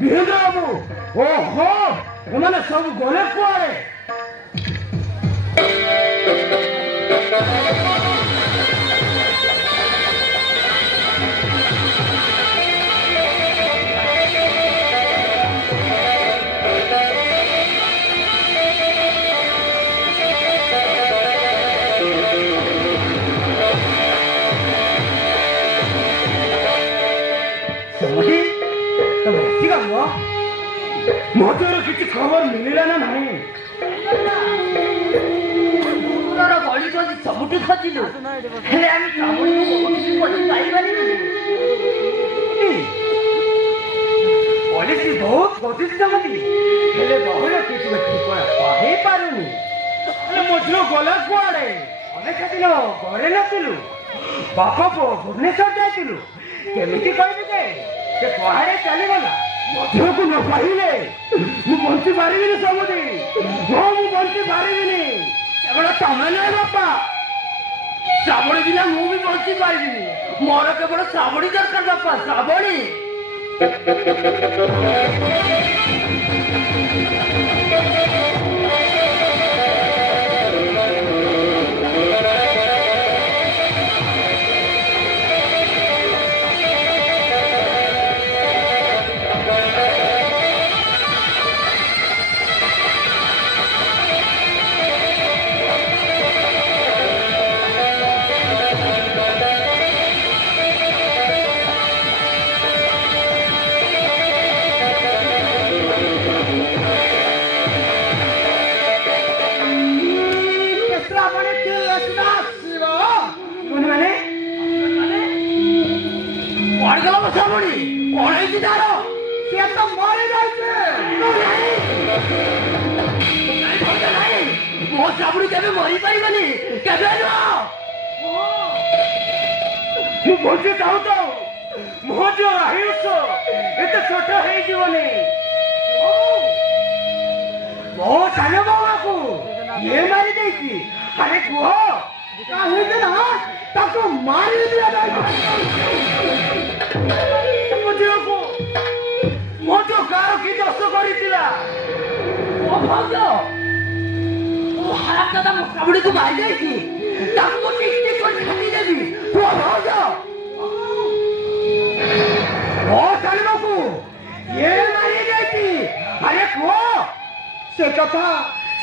ବିହେନ୍ଦ୍ର ବାବୁ ଓହୋ ଏମାନେ ସବୁ ଗଲେ କୁଆଡ଼େ? ମଜୁର କିଛି ଖବର ମିଳିଲା ନା ନାହିଁ? ଗଳି ଖୋଜି ସବୁଠି ଖୋଜିଲୁ, ହେଲେ ଆମେ ପାଇପାରିଲୁ। ପୋଲିସ ବହୁତ ଖୋଜୁଛି ତମତି, ହେଲେ ରହିଲ କିଛି ଠିକଣା କହିପାରୁନି। ହେଲେ ମଝିରେ ଗଲା କୁଆଡ଼େ? ଅନେକ ଦିନ ଘରେ ନଥିଲୁ, ବାପ ପୁଅ ଭୁବନେଶ୍ୱର ଯାଇଥିଲୁ, କେମିତି କହିବି ଯେ ସେ କୁଆଡ଼େ ଚାଲିଗଲା? ମଝିରକୁ ନ ପାଇଲେ ମୁଁ ବଞ୍ଚି ପାରିବିନି ସମୁଦି। ହଁ ମୁଁ ବଞ୍ଚି ପାରିବିନି, କେବଳ ତମେ ନୁହେଁ ବାପା, ଶ୍ରାବଣୀ ବିନା ମୁଁ ବି ବଞ୍ଚି ପାରିବିନି। ମୋର କେବଳ ଶ୍ରାବଣୀ ଦରକାର ବାପା, ଶ୍ରାବଣୀ।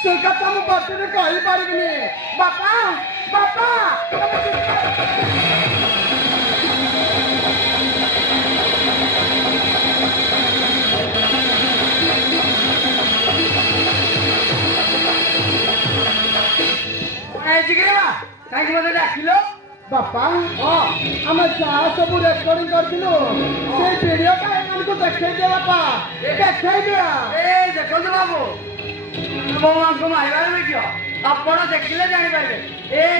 ସେ କଥା ମୁଁ ପାଟିରେ କହିପାରିବିନି ବାପା। ବାପା କାହିଁକି ମତେ ଡାକିଲ? ବାପା ଆମେ ଯାହା ସବୁ ରେକର୍ଡିଂ କରିଥିଲୁ ସେଇ ଭିଡିଓଟା ଏମାନଙ୍କୁ ଦେଖେଇ ଦିଅ ବାପା, ଦେଖେଇ ଦିଅ। ଦେଖନ୍ତୁ ବାବୁ, ମୋ ମାଙ୍କୁ ମାରିବାର ଭିଡିଓ ଆପଣ ଦେଖିଲେ ଜାଣିପାରିବେ।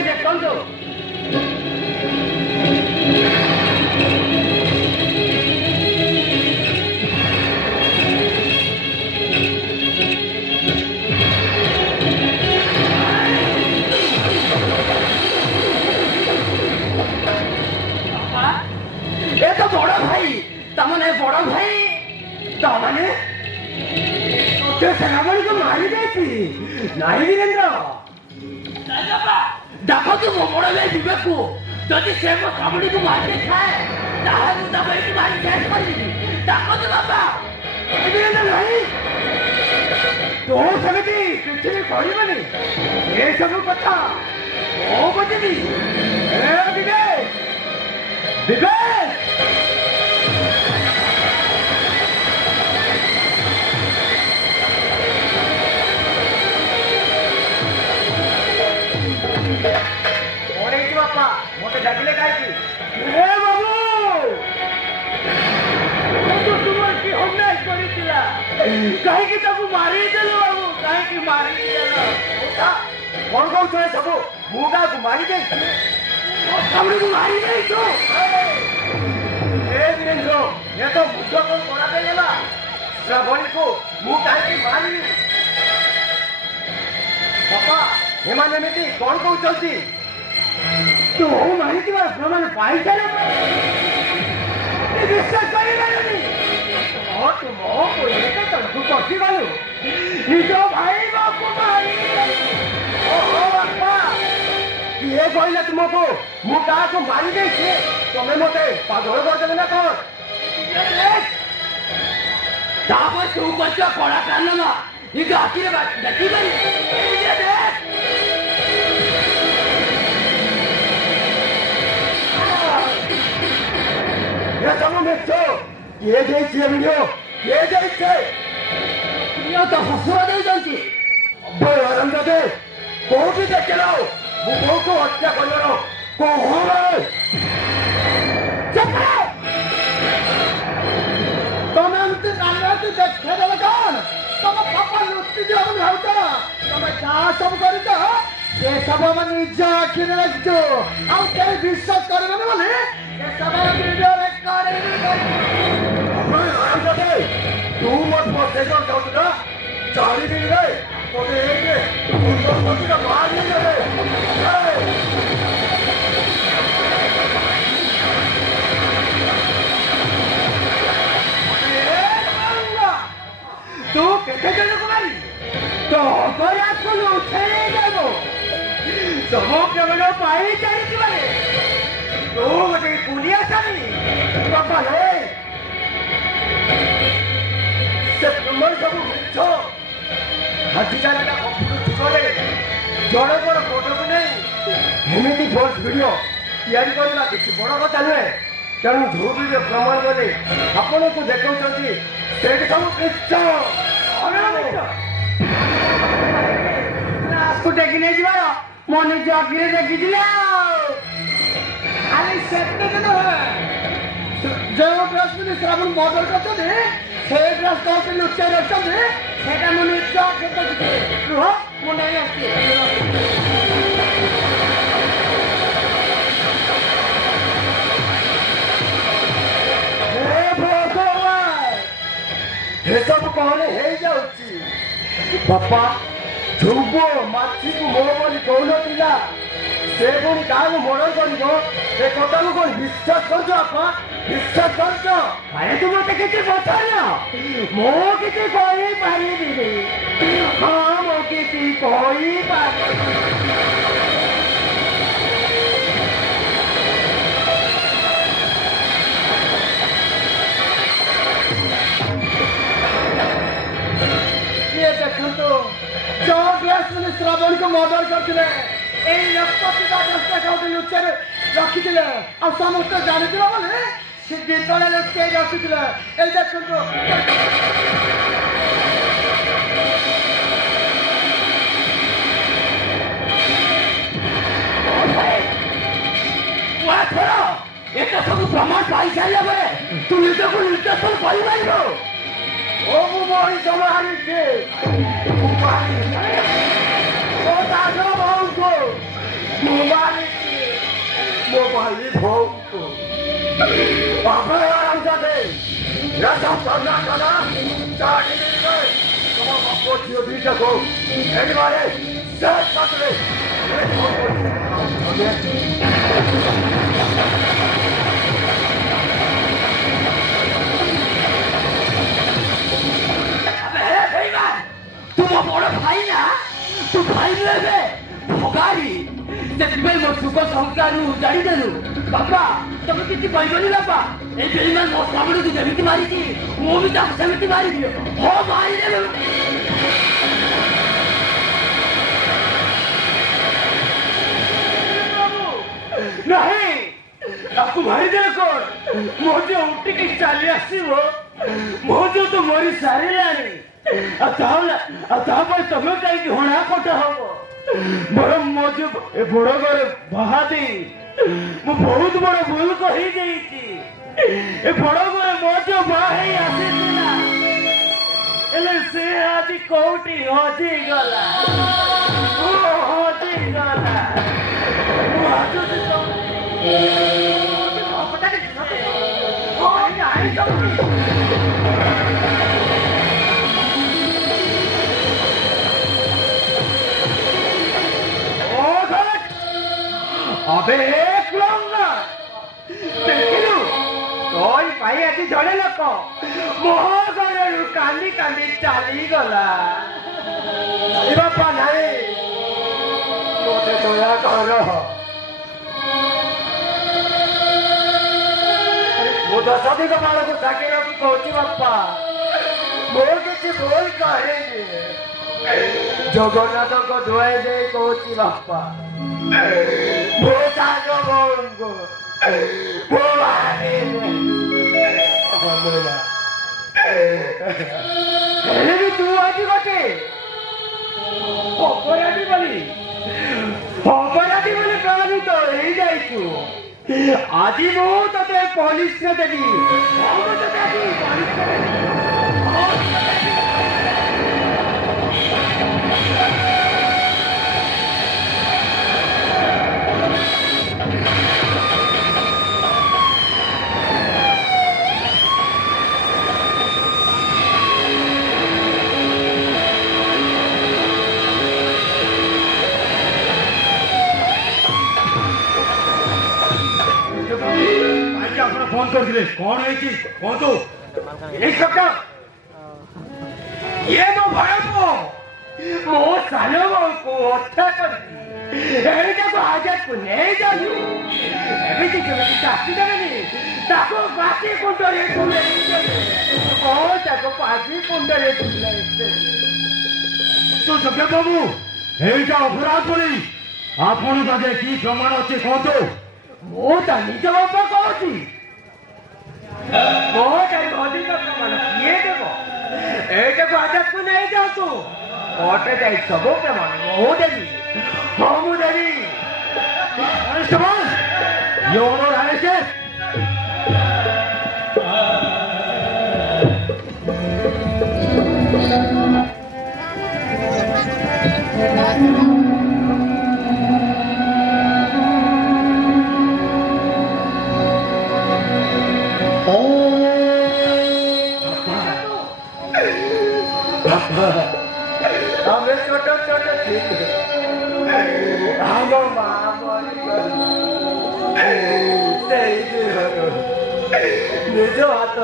ଦେଖନ୍ତୁ ଏ ତ ବଡ ଭାଇ, ତାମାନେ ବଡ ଭାଇ, ତାମାନେ ସେନାବାଣୀକୁ ମାରି ଦେଇଛି ନାଇଁ ବୀରେନ୍ଦ୍ର? ଡାକନ୍ତୁ ମୋ ବଡ ଭାଇ ବିବେକକୁ, ଯଦି ସେ ମୋ ଶ୍ରାବଣୀକୁ ମାରି ଦେଇଥାଏ ତାହେଲେ ମୁଁ ତା ଭାଇକୁ ମାରି ଶେଷ କରିବି। ଡାକନ୍ତୁ ବାପା। ବୀରେନ୍ଦ୍ର ନାହିଁ, ତୁ ସେମିତି କିଛି ବି କରିବନି, ଏସବୁ କଥା ମୁଁ ବୁଝିବି। ବିବେକ ବିବେକ ବାପା ମତେ ଡାକିଲେ କାହିଁକି? ବାବୁ ତୁମର କି ଅନ୍ୟାୟ କରିଥିଲା, କାହିଁକି ତାକୁ ମାରିଦେଲ ବାବୁ, କାହିଁକି ମାରିଦେଲ? କଣ କହୁଛ ଏ ସବୁ? ମୁଁ କାହାକୁ ମାରି ଦେଇଛି? ମାରି ଦେଇଛୁ? ବୀରେନ୍ଦ୍ର ଏ ତ ବୁଦ୍ଧ କଣ କରା ଦେଇଗଲା। ଶ୍ରାବଣୀକୁ ମୁଁ କାହିଁକି ମାରିବି? ବାପା ଏମାନେ ଏମିତି କଣ କହୁଛନ୍ତି? ତୁ ମାରିଥିବା ପ୍ରମାଣ ପାଇସାରିଲା ବିଶ୍ୱାସ କରିପାରିବନି। ତୁମ କୋଇଲଟା ତଳକୁ ପଶିଗଲୁ ନିଜ ଭାଇ ବାପୁ ମାରି ଓହୋ ବାପା କିଏ କହିଲେ ତୁମକୁ ମୁଁ କାହାକୁ ମାରି ଦେଇଛି ତମେ ମତେ ପାଗଳ କରିଦେବେ ନା କଣ ତାପରେ ତୁ କରୁଛ କଳା କାରନାମା ନିଜ ଆଖିରେ ଦେଖିପାରି ये सब मिक्स ये देखिए वीडियो ये देखिए ଇଏ ତ ହସୁଆ ଦେଉଛନ୍ତି अब्बे आरामजादे कोठी देखे लो वो बहुत हत्या कर लो को हो रे चुप रहो तमे एमती कांगाती देखे देले कौन तम पापा लुटी दियो भाउत तमे का सब करित ये सब हम निज आखिरे देखछु आ के विश्वास करबे बोले ये सब वीडियो रिकॉर्डिंग अब्बे आरामजादे तू मत बसे कर जाओ ना चारी दिन गए तो देखे तू तो मत का मार नहीं जावे तू कैसे चलो कुमारी तो अपराध को उठे नहीं जाबो सबो केवल पाई चारी दिवाले तू गोटे पुलिया सारी बाबा हे से नंबर सब मिछ हाथी जाना कम्प्यूटर छुकले जड़े बड़ फोटो को नहीं एमिति फॉल्स वीडियो तैयारी करला किछ बड़ कथा नुहे तेणु जो भी प्रमाण गले आपण को देखौछंती सेठी सब मिछ ରାସ୍କୁ ଟେକି ନେଇଯିବାର ମୋ ନିଜ ଆଖିରେ ଦେଖିଥିଲେ अरे सेटे के नहे जो ड्रेस में श्रावण मर्डर करते से ड्रेस कहते लुच्चा रखते ସେଟା ମୁଁ ନିଜ ଆଖିରେ ଦେଖିଥିଲି ରୁହ ମୁଁ ନେଇ ଆସିଛି हे भगवान हे सब कहले हे जाउची बापा झुबो माछी को मो बोली कहलो तिला से पुणी काहू मर्डर करिवो ए कथाକୁ कोन विश्वास करछ आपा विश्वास करछ ଆରେ ତୁ ମତେ କିଛି ପଚାରିଲ ମୁଁ କିଛି କହିପାରିବିନି ହଁ ମୁଁ କିଛି କହିପାରିବି ये देखो जो ड्रेस में श्रावण को मर्डर करते এই রক্তপিতা দশটা খাওতে লুচারে রাখিছিলে আর সমস্ত জানিছিল বলে সে যেতলে লুচাই রাখিছিলে এই দেখুন তো ଏତେ ସବୁ ପ୍ରମାଣ ପାଇସାରିଲା ପରେ ତୁ ନିଜକୁ ନିର୍ଦ୍ଦେଶନ କରିପାରିବ ओ मोरी जमारी के कुमारी ओ दादा भाऊ को कुमारी के मोबाइल भाऊ को बाबा आराम जाते राजा करना करा चाटी दिन गए तुम आपको जियो भी जगो एक बारे सच पकड़े ତୁ ମୋ ବଡ ଭାଇ ନା ତୁ ଭାଇ ନେବେ ଭଗାରି ସେଥିପାଇଁ ମୋ ସୁଖ ସଂସ୍କାରରୁ ଜାଣିଦେଲୁ ବାପା ତମେ କିଛି କହିବନି ବାପା এই ବେଇମାନ ମୋ ସ୍ୱାମୀକୁ ଯେମିତି ମାରିଛି ମୁଁ ବି ତାକୁ ସେମିତି ମାରିବି ହଁ ମାରିଦେବେ नहीं आपको भाई देखो मुझे उठिकी चली आसो मुझे तो मरी सारे तमें कहीं हणा कटा हम बड़ मजे बड़ घर बहादी मु बहुत बड़ भूल कही बड़ घर मजे बाहे आसीला से आज कौटी हजिगला हजिगला अबे एक लौंगा देखिलु तोई पाई भाई आज जड़े लोक मो घर कांदी कांदी चली गला बापा नाई मते दया कर मो दस दिन बाल को डाके रखी कहूँ बापा मो किसी भूल कहे जगन्नाथ को धुआई दे कहूँ बापा मो साज बोल को तू आज गोटे अपराधी बोली प्रभावित हो जाइछु आज मु ते पुलिस रे देबी फोन कर दिले कौन है कि कौन तो एक शब्द ये तो भाई को मो सालो को अच्छा कर एटा को आजाद को नहीं जाऊ एबिति केमिति शास्ति देबेनी ताको बाकी कुंडरे तुले ओ ताको बाकी कुंडरे तुले तो सके बाबू एटा अपराध बोली आपण ताजे की प्रमाण अछि कौन तो मो ता निज बाबा कहूची बहुत अधिक प्रमाण किए देव एटा को आजाद को नहीं जाऊ तू कोटे जाई सब प्रमाण मो देवी हाँ मु देवी कांस्टेबल यो ऑनर आने हमें छोटे छोटे हम निज हाथ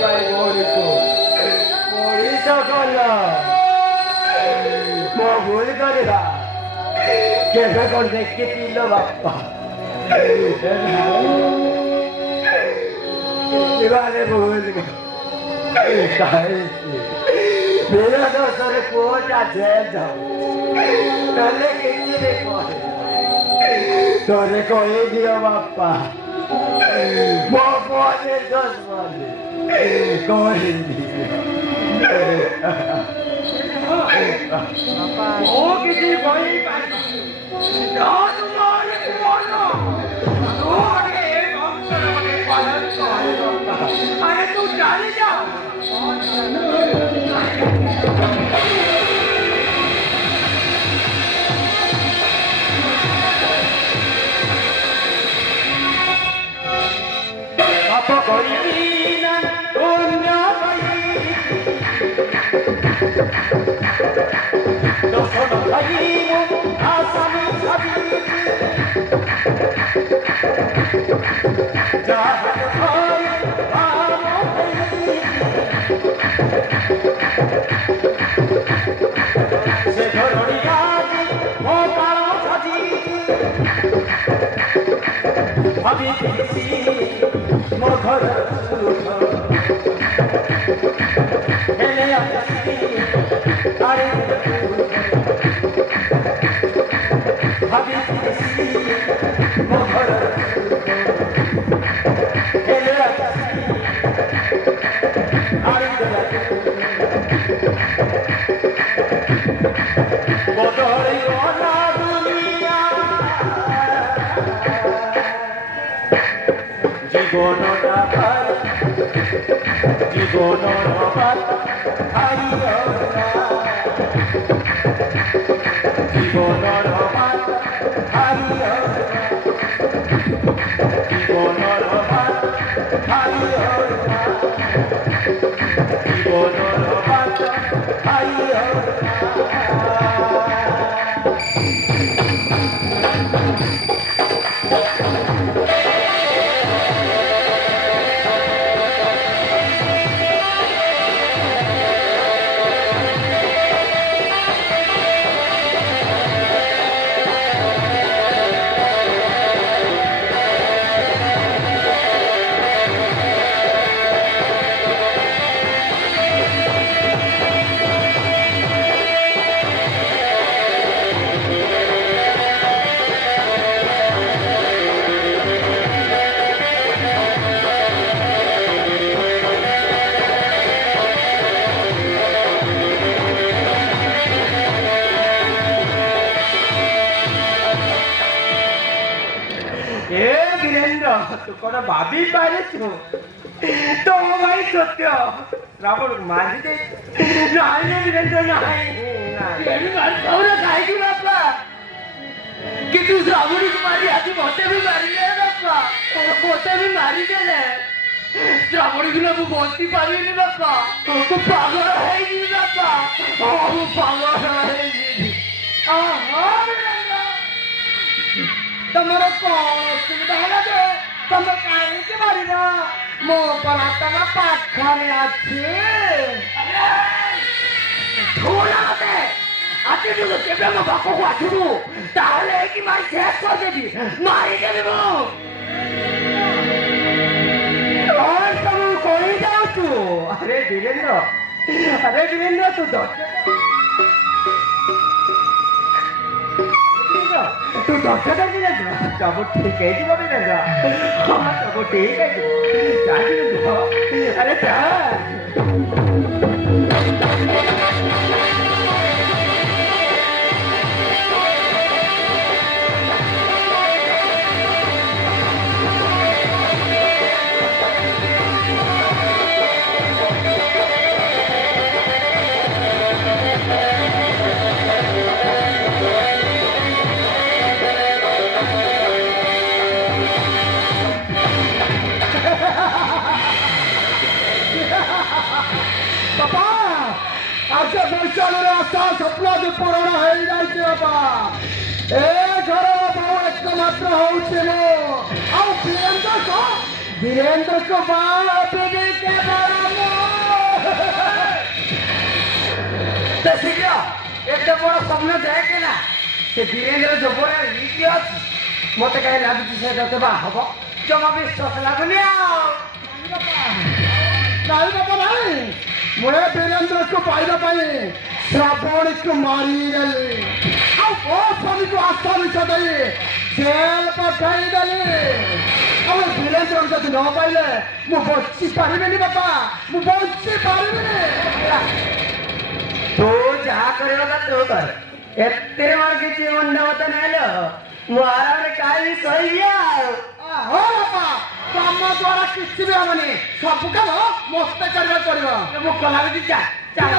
भाई मोड़ी को मोड़ी सकल मो भूल करवा केवे कर देखी पिलो बापा भूल मेरा दोस्त पुआ जेल जाऊ तले किसी तोरे कही दियो बापा मो पुआ दोस्त बोले कही ओ किसी कोई अरे तू चले जा पाप करी ना पुण्य दर्शन भाई आसाम से धरिया मो काल साजी भाभी मो घर हेले अरे भाभी मो घर हेले बदल दुनिया জীবনটা ভাই জীবনর ভাত হারিও না জীবনর ভাত হারিও না জীবনর ভাত হারিও না জীবনর ভাত হারিও না तू कौन भाभी पारे छु तो भाई सत्य रावण मारी दे नहीं वीरेंद्र नहीं खाएगी बापा कि तू श्रावणी कुमारी आदि मोटे भी मारी दे बापा मोटे भी मारी दे ले श्रावणी की लोग बोलती पारी नहीं बापा तू पागल है जी बापा वो पागल है जी तमर कौन सुविधा है जे तम काहे के मारिबा मो परा तम पाखरे আছে थोड़ा दे आते जो केबे मो बापा को आछुनु ताहले की मारी शेष कर देबी मारी देबी मो और तुम कोई जाओ तू अरे वीरेंद्र तू तो तू डॉक्टर कर दिया सब ठीक है जी वीरेंद्र हाँ सब ठीक है जी अरे आशा बचाने रास्ता सपना जो पुराना है जाइए बाबा ए घर बाबा एकमात्र होउछे मो आ वीरेंद्र को बाप दे के बड़ा तो सीखियो एक तो बड़ा सपना जाए के ना से वीरेंद्र जो बड़ा इडियट मते कहे लागुची से तो बा हबो जमा विश्वास लागुनी नहीं बाबा नहीं मुझे वीरेंद्र को पाइबा पाई श्रावणी को मारी गली आ बहुत स्वामी को आस्था मिछा दई जेल पठाई दली अब वीरेंद्र को न पाइले मु बच्ची पारिबेनी बाबा मु बच्ची पारिबेनी तू जहा करेगा तो कर एते मार के जीवन होता नहीं लो मारा ने काई सही गया हो बाबा काम द्वारा किसी भी हमनी सब काम मस्त करबा पड़िबो मु कला भी जा चलो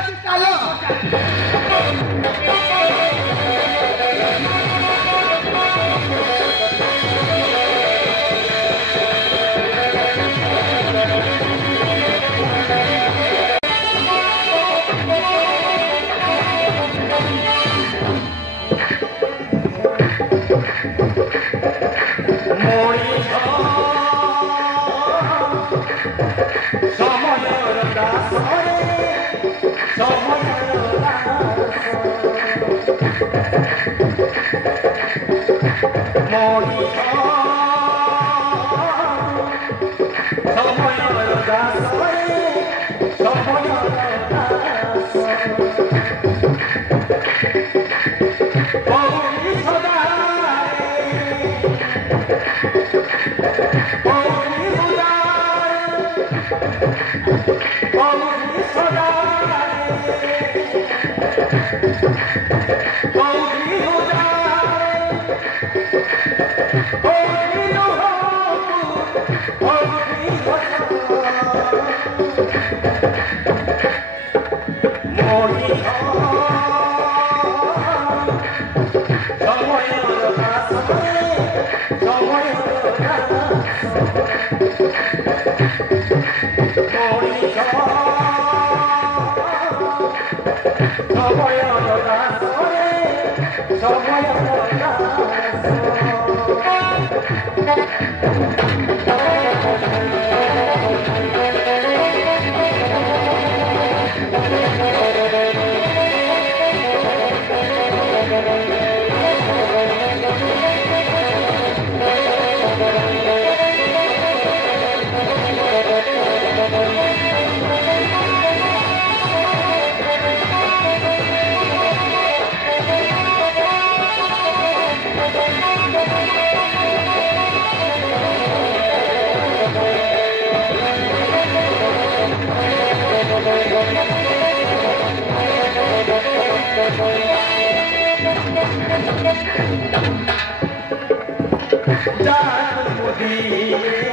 जान मुदी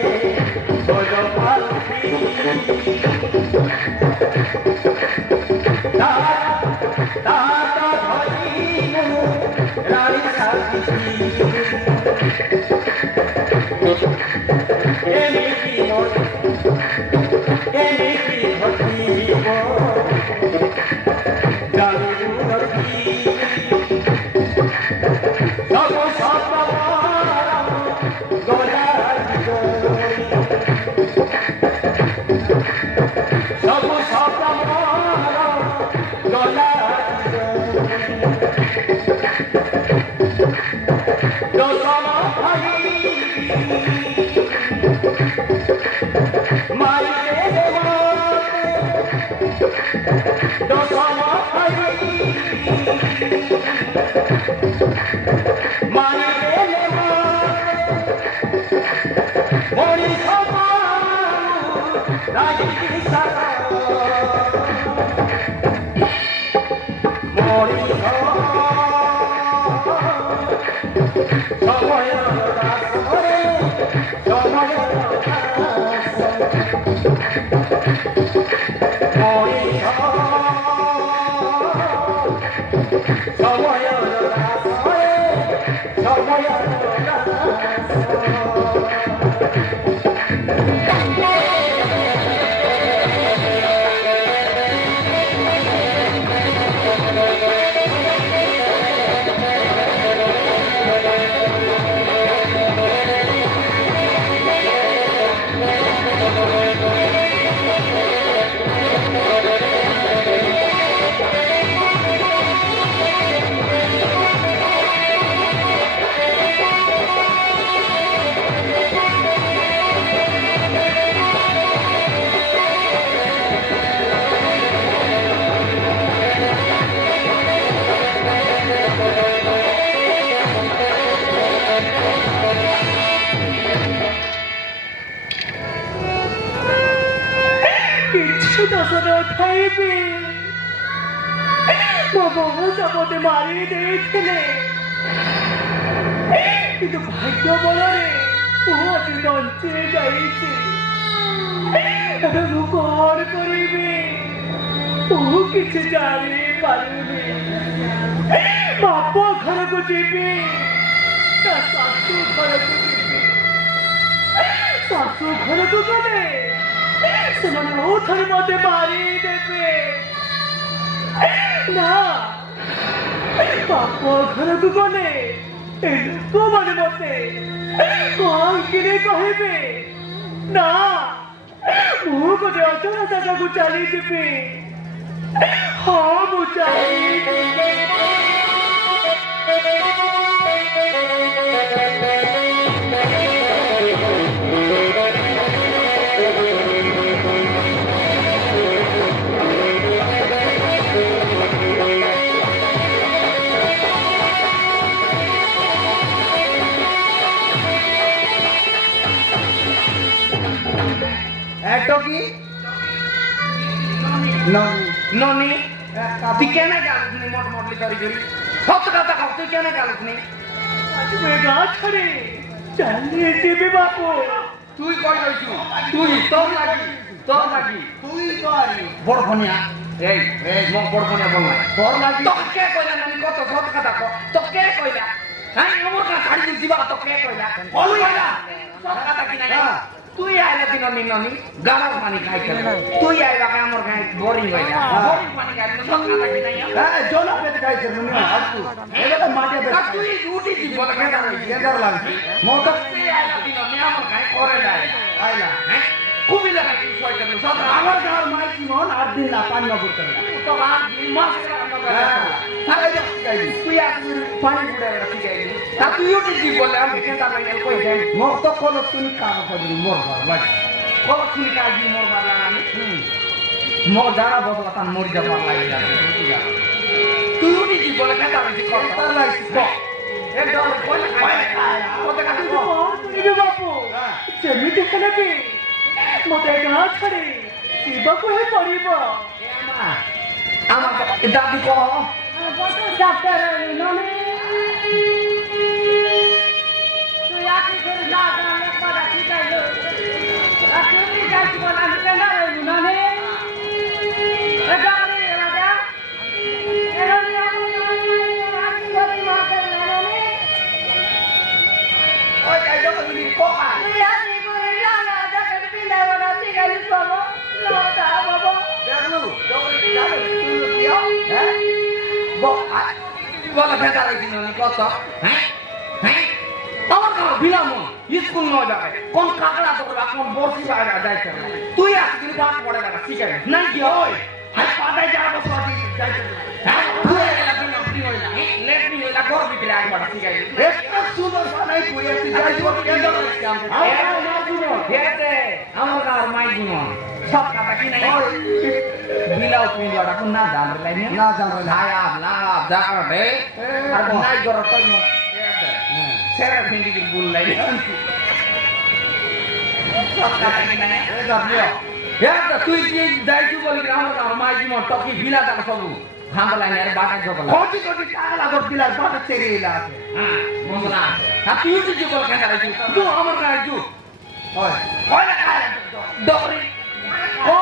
স্কুল ন যায় কোন কাকড়া তো কোন বর্ষি বাইরে যাইতে তুই আজকে বাদ পড়ে গেল ঠিক আছে নাই কি হয় হাত পাতায় যা বসে যাইতে হ্যাঁ তুই একদম আপনি হই না লেট নি হইলা ঘর ভিতরে একবার ঠিক আছে একটা সুন্দর সানাই কইয়া তুই যাইব কেন হেতে আমার গার মাই গুণ সব কথা কি নাই বিলাও তুই লড়া কোন না জান লাইনে না জান না দেখা দে আর নাই গর কই মত সেরা ফিন্দি কি বুল লাইনে সব কথা কি নাই এ যাবিও হেতে তুই কি যাইছু বলি আমার গার মাই গুণ টকি বিলা টাকা সব হাম লাইনে আর বাটা জগল কোটি কোটি টাকা লাগর দিলার বাটা চেরি ইলা আছে হ্যাঁ মঙ্গলা তুই কি বল কেন রাইছু তুই আমার রাইছু হয় হয় না দরি ও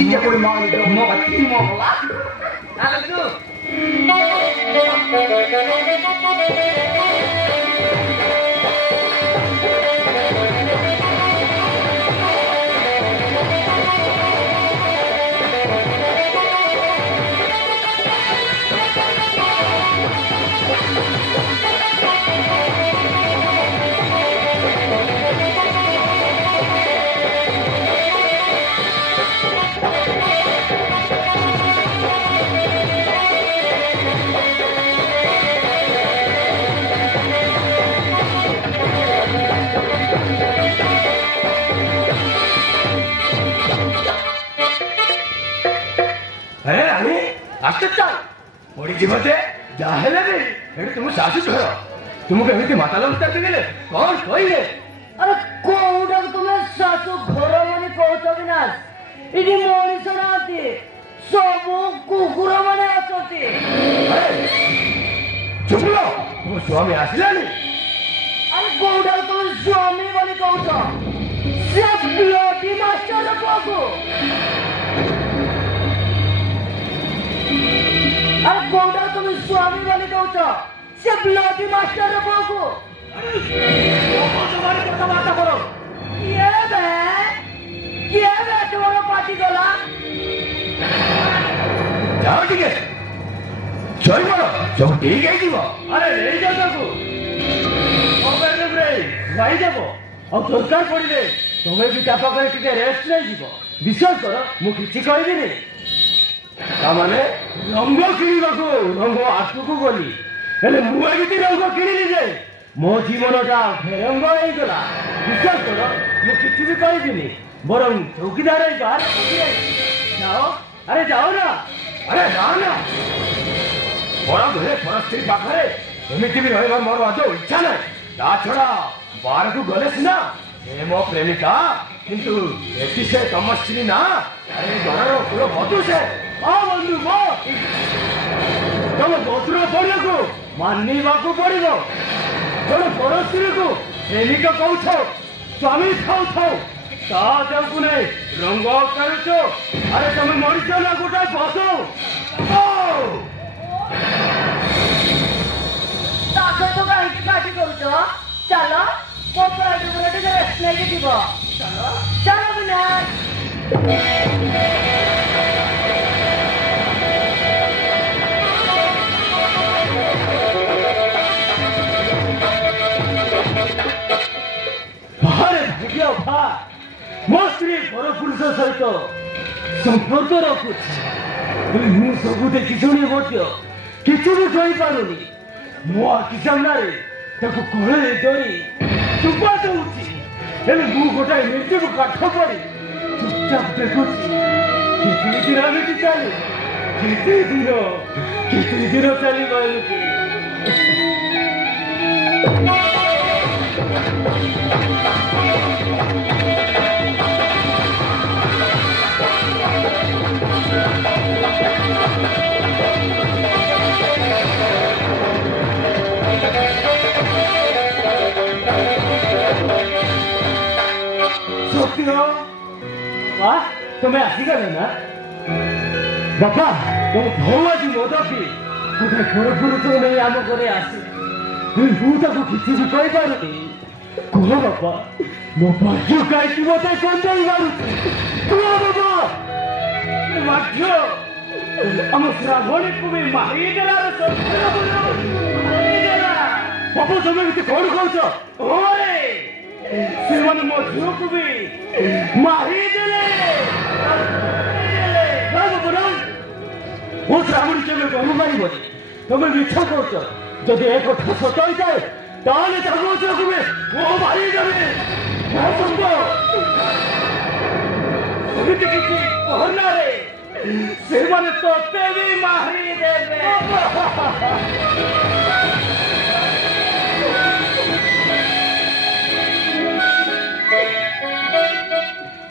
dia boleh mau itu mau pasti mau lah ada tu আসতে চাও ওই জীবতে যা হেলে রে এটা তুমি শাশু ধর তুমি কেমিতি মাতাল উত্তর গেলে কোন কইলে আরে কোউডা তুমি শাশু ঘর মানে কହୁଛ বিনাশ ইডি মଣିଷ নাতি ସବୁ କୁକୁର ମାନେ ଅଛନ୍ତି ଚୁପ ର ମୋ ସ୍ୱାମୀ ଆସିଲାନି ଆରେ କୋଉଟା তুমি ସ୍ୱାମୀ ବୋଲି କହୁଛ ସେ ବ୍ଲଡି ମାଷ୍ଟର ବାବୁ अरे कोड़ा तुम स्वामी वाली कौच से ब्लडी मास्टर बाबू तुम्हारी कथाबार्ता करो ये बे तुम्हारा पार्टी गला जाओ ठीक है जय बोलो सब ठीक है जीव अरे ले जाओ ताको भाई देव और दरकार पड़े तुम्हें भी तापा कर टिके रेस्ट नहीं जीव विश्वास कर मु किछि कहबिनी ता माने रंग किणिबाकू रंग आठकू गली हेले मु एमिति रंग किणिली जे मो जीवनटा फेरंग होई गला विश्वास कर मु किछि भी कहबिनी बरं चौकीदार बाहर जाओ अरे जाओ ना अरे ना ना बड़ा घरे परस्त्री पाखरे एमिति भी रहबार मोर आदौ इच्छा नै ता छड़ा बाहर को गले सिना ए मो प्रेमिका किंतु एति से तमस्त्री ना अरे घरर पुरो बधु से आ बंधु मो तुम गोत्र पड़िया को मानिबा को पड़िबो जण परस्त्री को प्रेमिका कहू स्वामी थाउ थाउ ता जाऊ नहीं रंग करुचो अरे तुम मरीच ना गोटा बसो ताको तो काहे पार्टी करूचो चलो को पार्टी करे रेस्ट नहीं जीव चलो चलो बिना बाहर भाग्य भा मो स्त्री पर पुरुष सहित संपर्क रखुଛି ମୁଁ ସବୁ ଦେଖି ଶୁଣି ମଧ୍ୟ କିଛି ବି କହିପାରୁନି ମୋ ଆଖି ସାମ୍ନାରେ ତାକୁ କୋଳରେ ଧରି ଚୁପା ଦଉଛି ହେଲେ ମୁଁ ଗୋଟାଏ ନିର୍ଜୀବ କାଠ ପରି ଚୁପଚାପ ଦେଖୁଛି କେତେ ଦିନ ଏମିତି ଚାଲୁ କେତେ ଦିନ ଚାଲିବ ଏମିତି वाह तुम्हें आसिगले ना बापा तुम भौजी मद पी गोटे घर पुरुष नहीं आम घरे आसी मु ताको किसी भी कही पारुनी कह बापा मो भाग्य कहीं मत कंदई मारुଛି कह बाबा भाग्य आम श्रावणी को भी मारिदेला बापा तुम कौन कौच ओरे ସେମାନେ ମୋ ଝିଅକୁ ବି ମାରିଦେଲେ ମୋ ଶ୍ରାବଣୀ କେବେ କହିପାରିବନି ତମେ ମିଛ କହୁଛ ଯଦି ଏ କଥା ସତ ହୋଇଥାଏ ତାହେଲେ ତାଙ୍କ ଝିଅକୁ ବି ମୋ ମାରିଦେବେ ସେମିତି କିଛି କହନାରେ ସେମାନେ ତତେ ବି ମାରିଦେବେ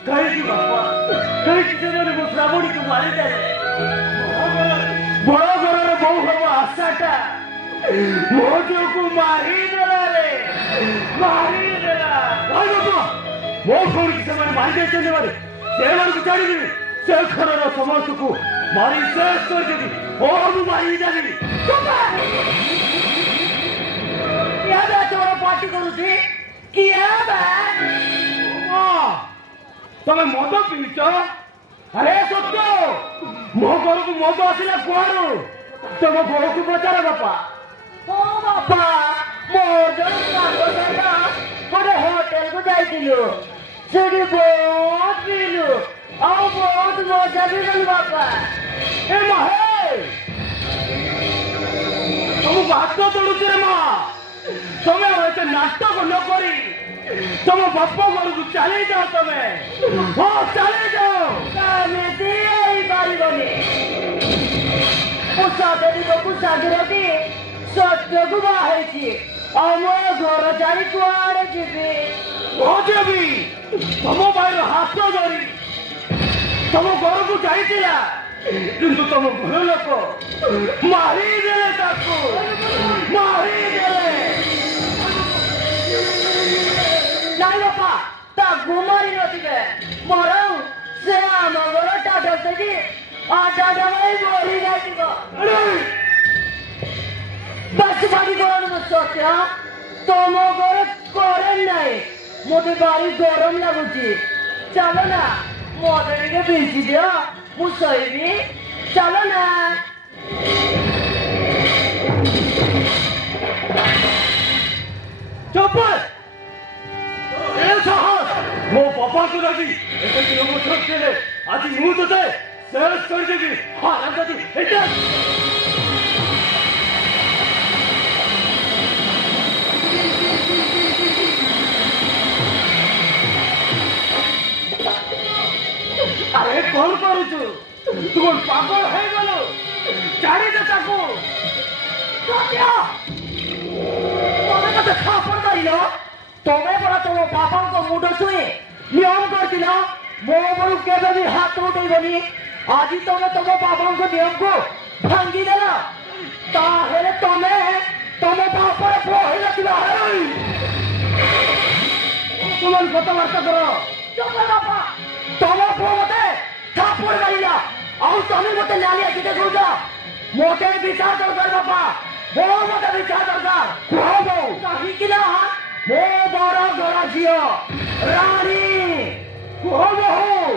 कहीं बापा कहीं से मो श्रावणी को मारिदे बड़ घर बहु हम आशाटा मो झील को मारिदेला रे मारिदेला बाबा मो कौन कि से मारिदे से छाड़देवी से घर समस्त को मारी शेष करदेवी और मारिदेवी पार्टी करूची तमें मद पीच अरे सत्य मो घर को मद आसला कुआरू तुम बोह को पचार बापा ओ बापा मोर जन सागो सागा गोटे होटल को जाइतिलु सेठी बहुत पीलु आ बहुत मजा भी गल बापा ए महे तुम बात तो तोड़ुछ रे मां तमें एते नाटक न करी तुम बापा घर को चले जाओ तमें हाँ चले जाओ कामेती आई बारी बने उसादे को सागरती सत्य को बाहर की अमो घर जारी कुआड़े जीवे हो जेबी तुम भाई हाथ धरी तुम घर को जाइतिला किंतु तुम घर लोक मारिदेले ताको मारिदेले नहीं बापा ता गुमारी नथिबे मरौ से आम घर टाटा से आटा डबाई बोली जाइबो बस बाड़ी गोर न सोचा तुम घर करे नहीं मोटे बारी गरम लगुची चलो ना मोटे के बेची दियो मु सहीबी चलो ना চুপ ମୋ ବାପାଙ୍କୁ ଲାଗି ଏତେ କିଲୋମିଟର ଥିଲେ ଆଜି ମୁଁ ତୋତେ ଶେଷ କରିଦେବି ହାରାମଜାଦି ଏଇଟା ଆରେ କଣ କରୁଛୁ ତୁ କଣ ପାଗଳ ହେଇଗଲୁ ଛାଡ଼ିଦେ ତାକୁ ତମେ ମତେ ଥାପଡ଼ ମାରିଲ ତମେ ପରା ତମ ବାପାଙ୍କ ମୁଣ୍ଡ ଛୁଇଁ ନିୟମ କରିଥିଲ ମୋ ଉପରୁ କେବେ ବି ହାତ ଉଠେଇବନି ଆଜି ତମେ ତମ ବାପାଙ୍କ ନିୟମକୁ ଭାଙ୍ଗିଦେଲ ତାହେଲେ ତମେ ତମ ବାପର ପୁଅ ହେଇନଥିଲ ତୁମର କଥାବାର୍ତ୍ତା କର ବାପା ତମ ପୁଅ ମତେ ଥାପଡ଼ ମାରିଲା ଆଉ ତମେ ମତେ ନାଲି ଆଖି ଦେଖାଉଛ ମୋଟେ ବିଚାର ଦରକାର ବାପା ମୋ ମତେ ବିଚାର ଦରକାର କୁହ ବୋଉ କାହିଁକି ନା ମୋ ବଡ ବଡ ଝିଅ ରାଣୀ କୁହ ବୋହୁ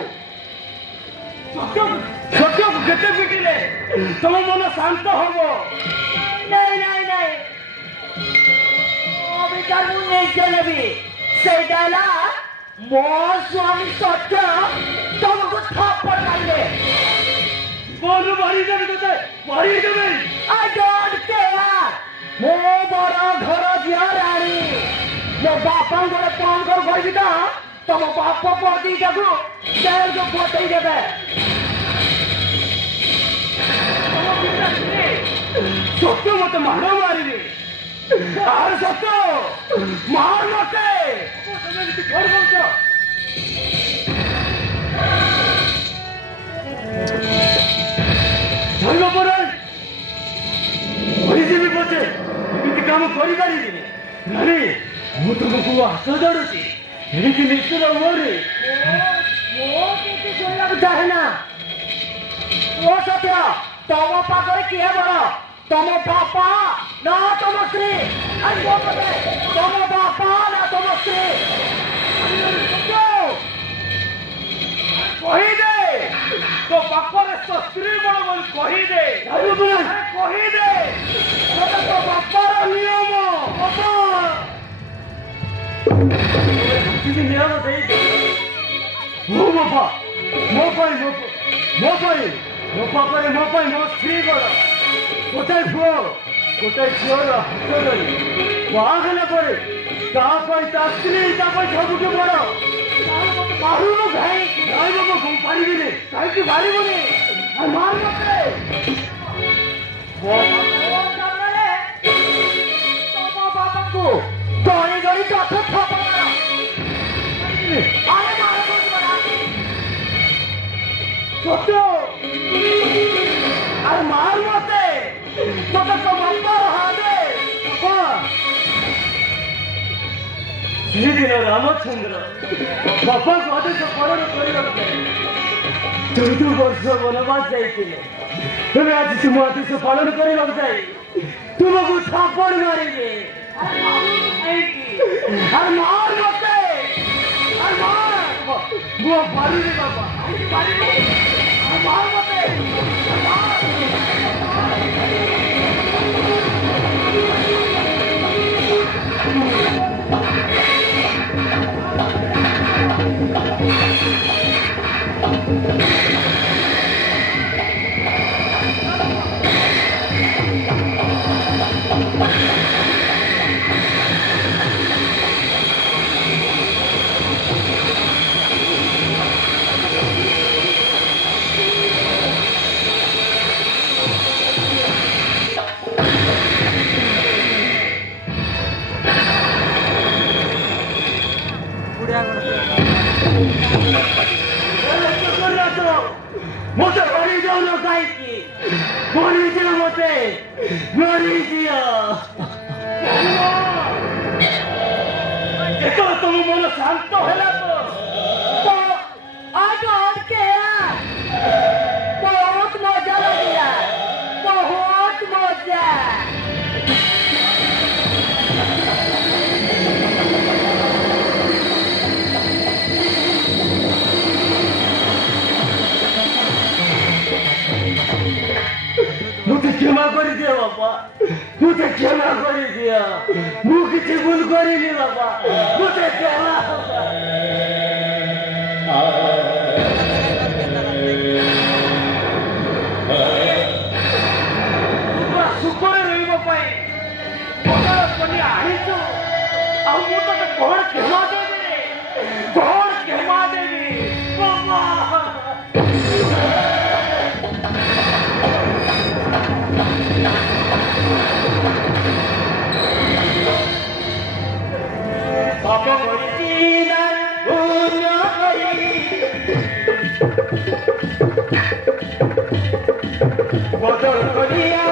ସତ୍ୟକୁ କେତେ ପିଟିଲେ ତମ ମନ ଶାନ୍ତ ହବ ନାଇଁ ନାଇଁ ନାଇଁ ମୋ ବିଚାର ମୁଁ ନେଇକି ନେବି ସେଇଟା ହେଲା ମୋ ସ୍ୱାମୀ ସତ୍ୟ ତମକୁ ଥାପଡ଼ ମାରିଲେ କଣ ମାରିଦେବି ତତେ ମାରିଦେବି I don't care ମୋ ବଡ ଘର ଝିଅ ରାଣୀ ମୋ ବାପାଙ୍କର କଣ କର କହିବି ତ ତମ ବାପ ପୁଅ ଦିଟାକୁ ଜେଲକୁ ପଠେଇ ଦେବେ ସତ୍ୟ ମତେ ମାଡ଼ ମାରିବେ ଆରେ ସତ୍ୟ ମାର ମତେ ତମେ ଏମିତି କଣ କରୁଛ ଧରିବ ପରେ କହିଦେବି ପଛେ ଏମିତି କାମ କରିପାରିବିନି ନାରୀ ମୁଁ ତୁମକୁ ହାତ ଧରୁଛି ଏମିତି ନିଶ୍ଚିତ ମୋରେ ମୋ କିଛି ଶୁଣିବାକୁ ଚାହେଁ ନା ଓ ସତ୍ୟ ତମ ପାଖରେ କିଏ ବଡ ତମ ବାପା ନା ତମ ସ୍ତ୍ରୀ ତମ ବାପା ନା ତମ ସ୍ତ୍ରୀ କହିଦେ ତୋ ବାପାରେ ତୋ ସ୍ତ୍ରୀ ବଳ ବୋଲି କହିଦେ କହିଦେ ତୋ ବାପାର ନିୟମ ନିୟମ ଦେଇଦେ ମୋ ବାପା ମୋ ପାଇଁ ମୋ ପାଖରେ ମୋ ସ୍ତ୍ରୀ ବଳ ଗୋଟାଏ ପୁଅ ଗୋଟାଏ ଝିଅର ହାତ ଧରି ବାହା ହେଲା ପରେ ତା ପାଇଁ ତା ସ୍ତ୍ରୀ ତା ପାଇଁ ସବୁଠୁ ବଡ଼ ମାରୁନୁ ଭାଇ ନାଇଁ ବାବା ମୁଁ ପାରିବିନି କାହିଁକି ପାରିବୁନି ମାର ମତେ ତମ ବାପାଙ୍କୁ ଗଣି ଗଣି ଚଥ ସତ୍ୟ ଆରେ ମାର ମତେ ତତେ ତ ବାପାର ହାତେ ବାପା ସେଦିନ ରାମଚନ୍ଦ୍ର ବାପାଙ୍କୁ ଆଦେଶ ପାଳନ କରିବାକୁ ଯାଇ 14 ବର୍ଷ ବନବାସ ଯାଇଥିଲେ ତେବେ ଆଜି ତୁମ ଆଦେଶ ପାଳନ କରିବାକୁ ଯାଇ ତୁମକୁ ଥାପଡ଼ ମାରିବେ ଆରେ ମାର ମତେ ଆରେ ମାର ମୁଁ ପାରିବି ବାପା ପାରିବି ମାର ମତେ মতে মরি যাও না কাইকি মরি যাও মতে মরি যাও দেখো তুমি মন শান্ত হেলা তো I don't care बहुत मजा लगा बहुत मजा मुझे क्षमा कर दिया बापा मुझे मुझे क्षमा कर दिया मुझे भूल करेंगे बाबा मुझे क्षमा सुखरे रहिबा पाई बड़ा पनी आहिचो आ मु तो कोण क्षमा देबी कोण क्षमा देबी बाबा बाबा बोलतीना उन्या बदल करिया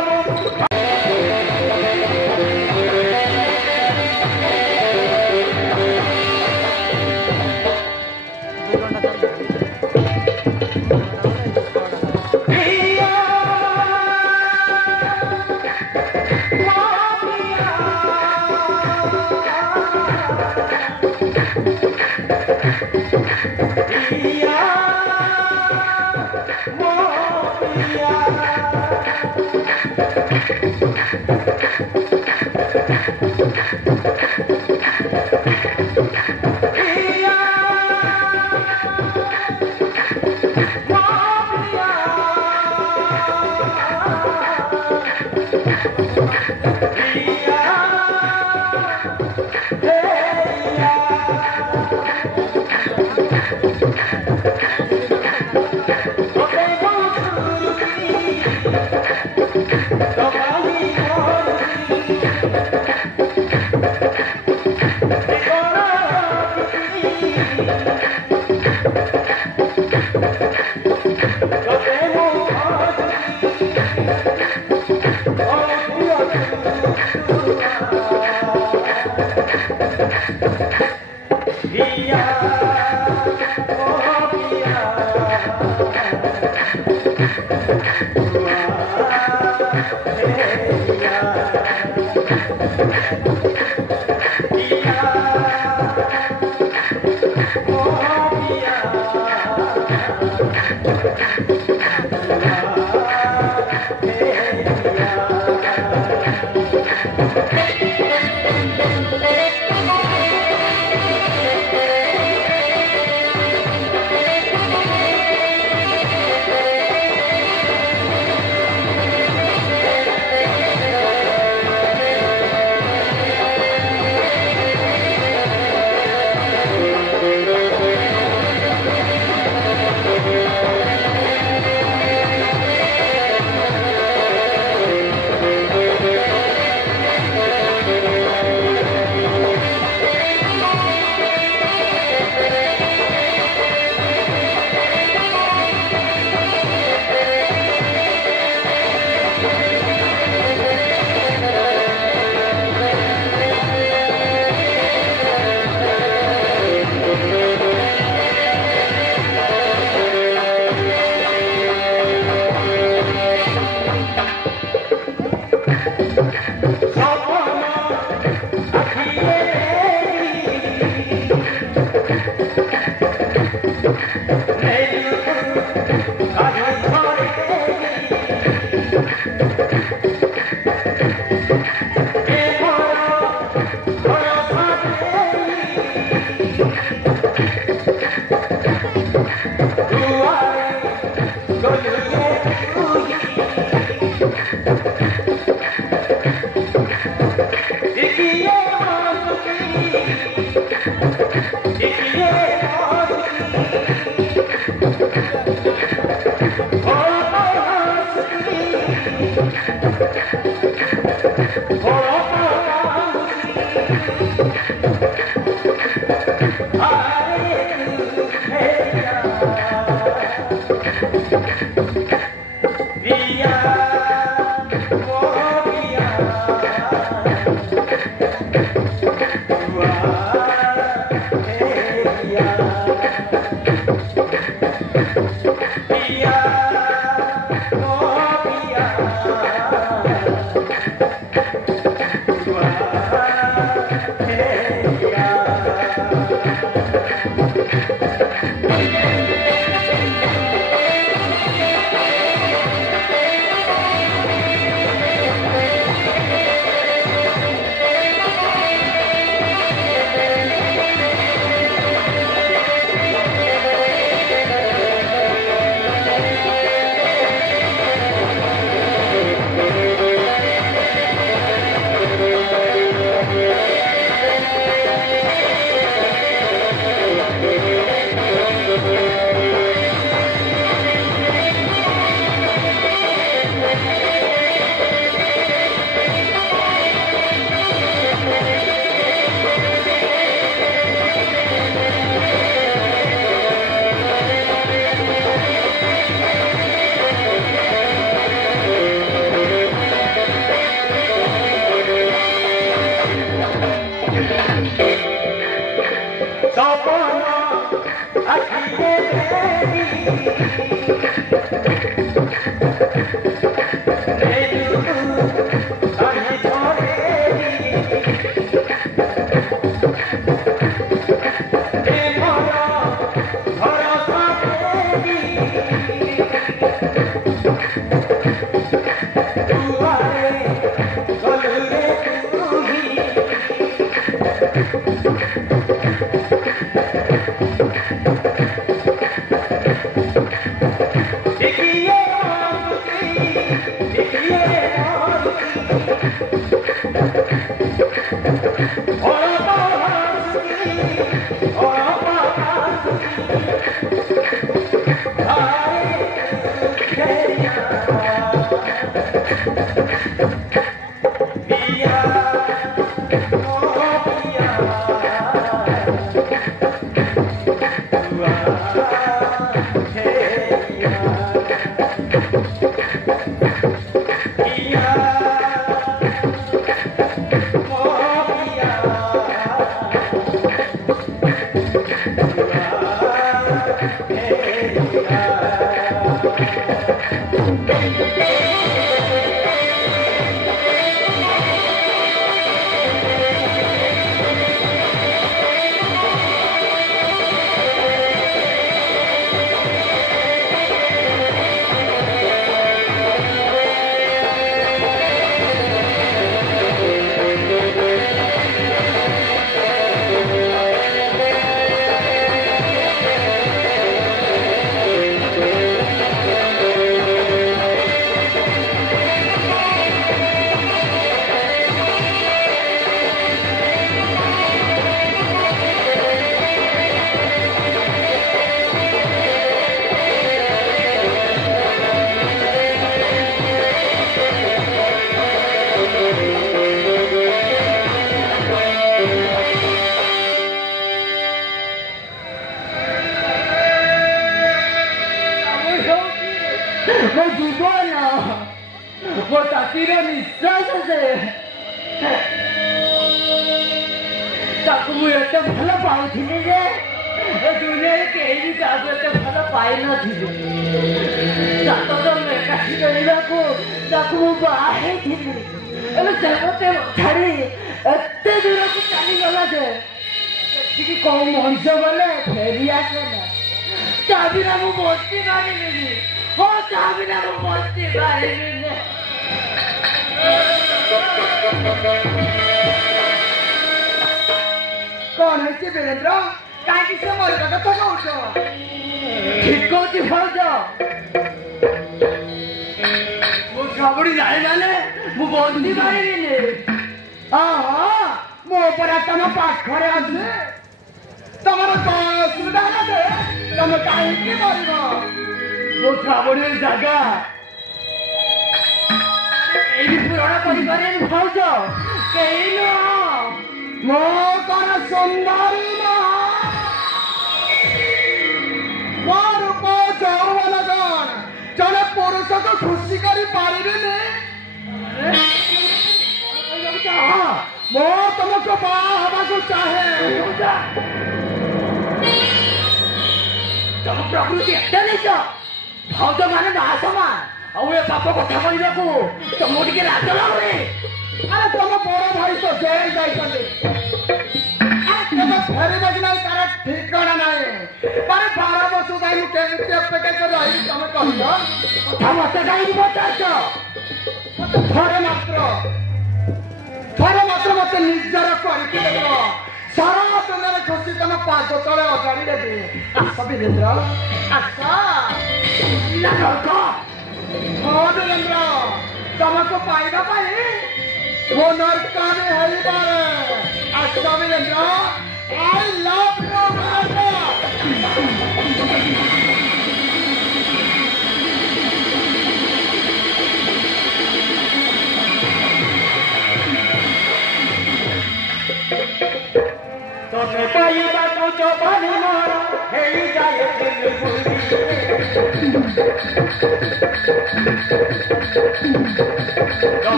तो पाई बातों चौपानी मारा हे जाए दिल गुलबी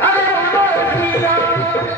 Hare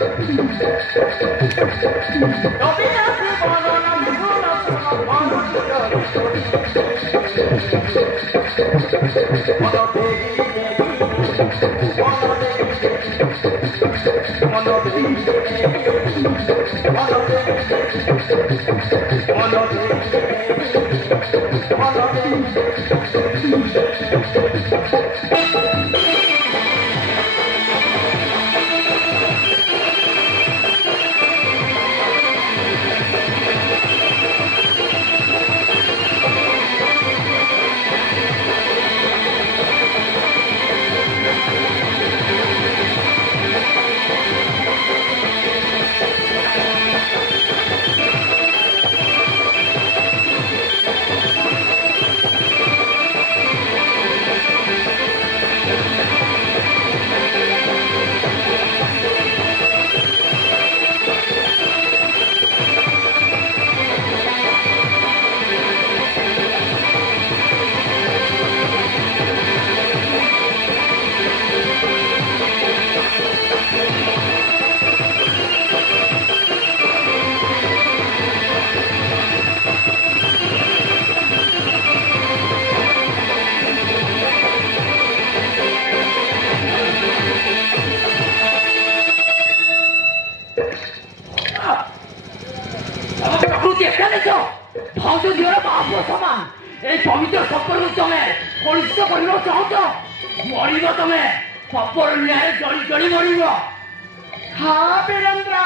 हाँ वीरेंद्र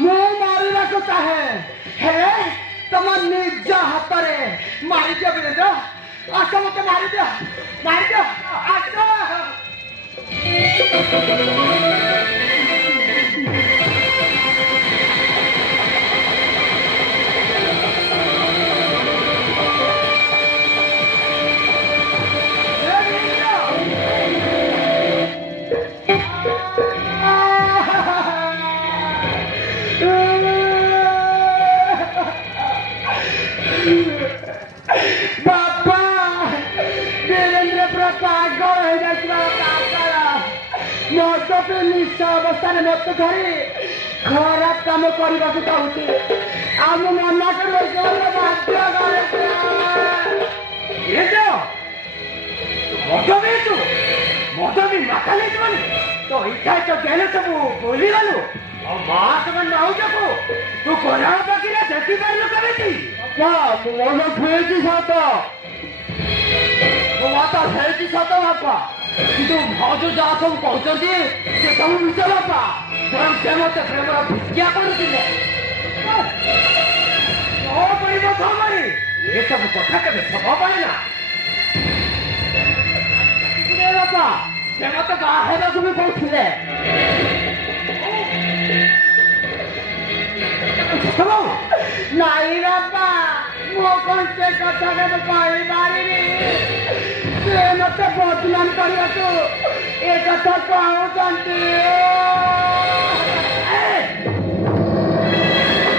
मु मारिबा को चाहे हे तुम निज हाथरे मारी दिया वीरेंद्र आस मत मारी दिया आस अवस्था मत धरी खराब काम करने को चाहूँ आम मना कर मद भी माथा नहीं तो इच्छा तो देने सब बोली गलु और माँ तुम नौजको तू कोना बाकी ना देखी पारलु कभी मन फेची सत ମୋ ମାତା ହେଇଛି ସତ ବାପା କିନ୍ତୁ ଭାଉଜ ଯାହା ସବୁ କହୁଛନ୍ତି ସେ ସବୁ ମିଛ ବାପା ବରଂ ସେ ମତେ ପ୍ରେମର ଭିକ୍ଷା କରୁଥିଲେ କଣ କରିବ ସମୟ ଏସବୁ କଥା କେବେ ସଭା ପାଏ ନା ବାପା ସେ ମତେ ବାହା ହେବାକୁ ବି କହୁଥିଲେ ନାଇଁ ବାପା ମୁଁ କଣ ସେ କଥା କେବେ କହିପାରିବି ସେ ମତେ ବଦନାମ କରିବାକୁ ଏ କଥା କହୁଛନ୍ତି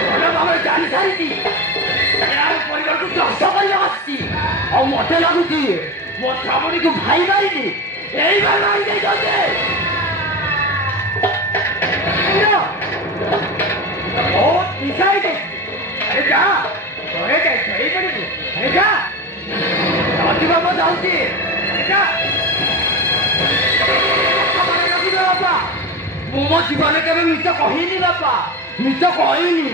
ଭଲ ଭାବରେ ଜାଣି ସାରିଛି ପରିବାରକୁ ଚାଷ କରିବାକୁ ଆସିଛି ଆଉ ମତେ ଲାଗୁଛି ମୋ ଶ୍ରାବଣୀକୁ ଭାଇ ମାରିନି ଏଇବାର ମାରି ଦେଇଛନ୍ତି बहुत डिसाइड है अरे जा घरे जाए सही पड़ेगी अरे जा ଅତି ବାପା ଯାଉଛି अरे जा ବାପା ମୁଁ ମୋ ଜୀବନରେ କେବେ ମିଛ କହିନି ବାପା ମିଛ କହିନି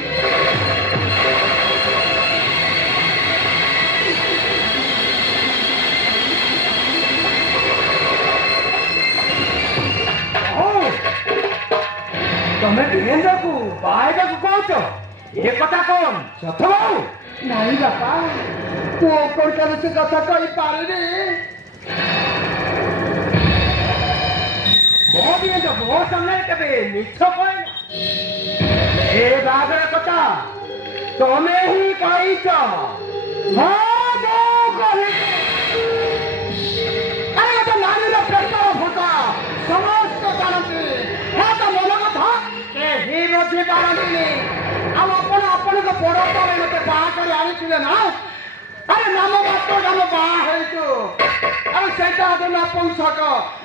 तुम्हें वीरेंद्र को बाहर को कौच ये कथा कौन सथबाऊ ନାଇଁ ବାପା ପୁଅ କୋଉଟା ସେ କଥା କହିପାରିବି ମୋ वीरेंद्र ମୋ ସାମ୍ନାରେ କେବେ ମିଛ କହେ ନା ଏ ବାହାଘର କଥା ତମେ ହିଁ କହିଛ ହଁ ମୁଁ କହିଛି ଆରେ ତ ନାରୀର ପ୍ରେମର ଫୋଟା ସମସ୍ତେ ଜାଣନ୍ତି ହଁ ତ ମନ କଥା କେହି ବୁଝିପାରନ୍ତିନି ଆଉ ଆପଣ ଆପଣଙ୍କ ବଡ଼ ତଳେ ମତେ ବାହା କରି ଆଣିଥିଲେ ନା ଆରେ ନାମ ମାତ୍ର ଆମେ ବାହା ହେଇଛୁ ଆରେ ସେଇଟା ଏବେ ନପୁଂସକ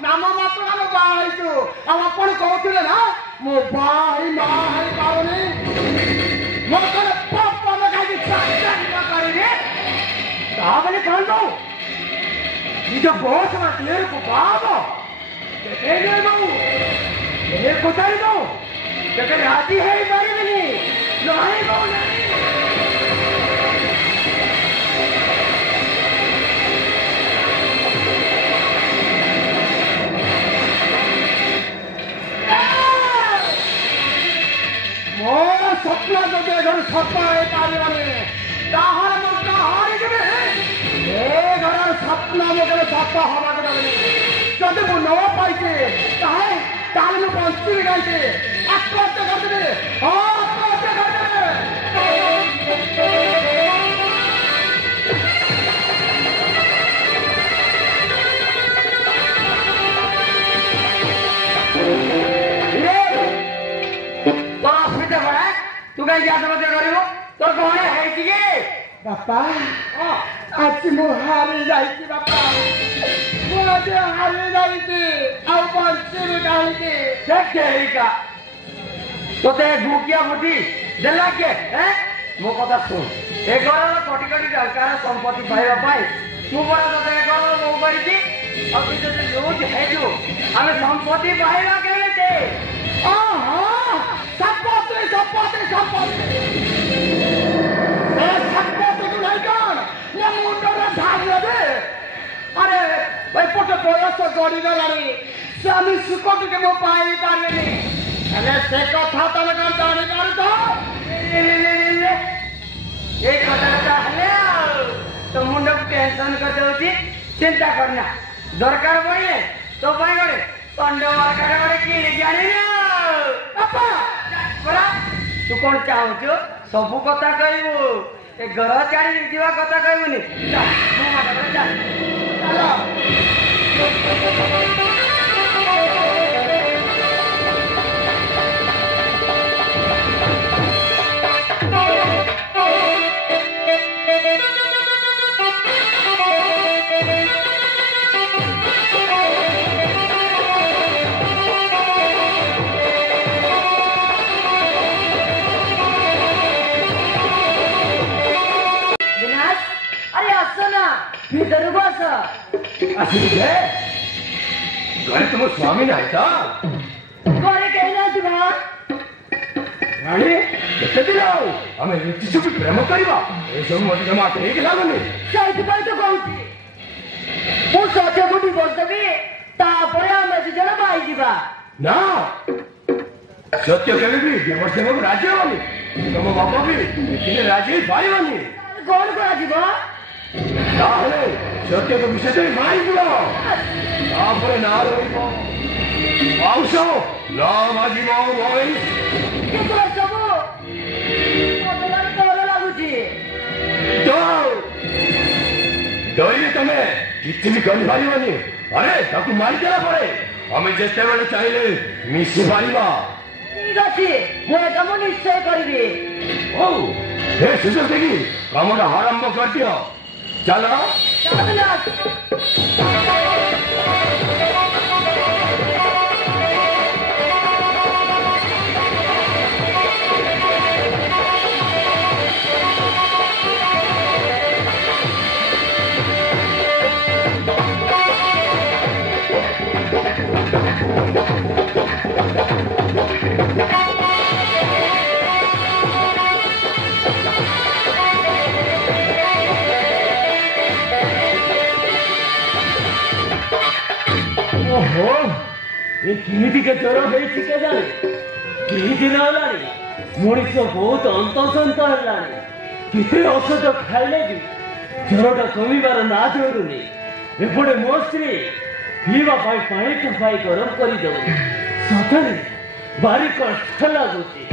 ନାମ ମାତ୍ର ଆମେ ବାହା ହେଇଛୁ ଆଉ ଆପଣ କହୁଥିଲେ ନା ମୋ ଭାଇ ମା ହେଇ ପାରୁନି ମୋ କଣ ପାପ ଲଗାଇ ଚାକିରି କରିବେ ତା ବୋଲି କଣ ଦଉ ନିଜ ବସ୍ ମାଟିକୁ ବାବ କେତେ ନେବୁ ଏ କୋଟାରି ଦଉ କେତେ ରାଜି ହେଇପାରିବିନି ନାହିଁ ଦଉ ନାହିଁ ମୋର ସ୍ୱପ୍ନ ଯଦି ଘର ସଫଳ ହେଇପାରିବନି ତାହେଲେ ମୁଁ କାହାରି ଯିବି ଏ ଘରର ସ୍ୱପ୍ନ ମୁଁ କେବେ ସଫଳ ହବାକୁ ଦେବିନି ଯଦି ମୁଁ ନ ପାଇଛି ତାହେଲେ ମୁଁ ବଞ୍ଚିବି କାହିଁକି ଆତ୍ମହତ୍ୟା କରିଦେବି ଆତ୍ମହତ୍ୟା तू कहीं आत्महत्या करू तो कौन है बापा आज मु हारी जाइছি बापा मु आज हारी जाइছি ଆଉ ବଞ୍ଚିବି କାହିଁକି देखा तोते गुकिया बुद्धि देला के मो कथा सुन ए घर कोटी कोटी टंकार संपत्ति पाइबा पाई तू बड़ा तोते घर मो करिछि अब तू लूज है जो हमें संपत्ति पाइबा केते संपत्ति संपत्ति संपत्ति ए संपत्ति को नहीं कौन ये मुंडरे धार दे अरे भाई पोटे बयस गड़ी गलानी स्वामी सुख के मो पाई पारलेनी अरे से कथा तने कौन जानी पारु तो ये कथा हले तो मुंड को टेंशन कर दउची चिंता करना दरकार पड़े तो भाई गड़े पंडो आकार गड़े की जानी अपा बरा तू कौन चाहू सबू कथा कहबू ए घर छाड़ी जीवा कथा कहबूनी जा मो माता जा चलो भीतर बस आसिले घरे तुम स्वामी नाही तो घरे कहीं ना जीवा राणी केते दिन आमे रीति सब प्रेम करबा ए सब मत जमा ठीक लागनी साइड पर तो कहूची मु सत्य गुडी बसबी तापरे आमे जण भाई जीवा ना सत्य केबे भी दिवस में राजी होनी तुम बापा भी इतने राजी पाइबनी कौन करा जीवा ताहले सत्य को विषय मारी दियो तापरे ना रहिबो आउसो ला माजी माओ भाई के तो सबो मोटला डर लागुची तो डोइले तमे किछि भी कर पारिबनी अरे ताकू मारी देला पड़े हमें जेते बेले चाहिले मिसी पारिबा ठीक अछि मो काम निश्चय करबी ओ हे सुजो देखी कामटा आरंभ कर दियो चलो ओहो ये किमिति के ज्वर होइछि के जाने केही दिन हलानी मଣିଷ बहुत अंतसंत हलानी किते औषध खाइले भी ज्वरटा कमिबार ना जोरुनी एपटे मो स्त्री पीवा पानी टपाई गरम करी दउ सतरे भारी कष्ट लागुची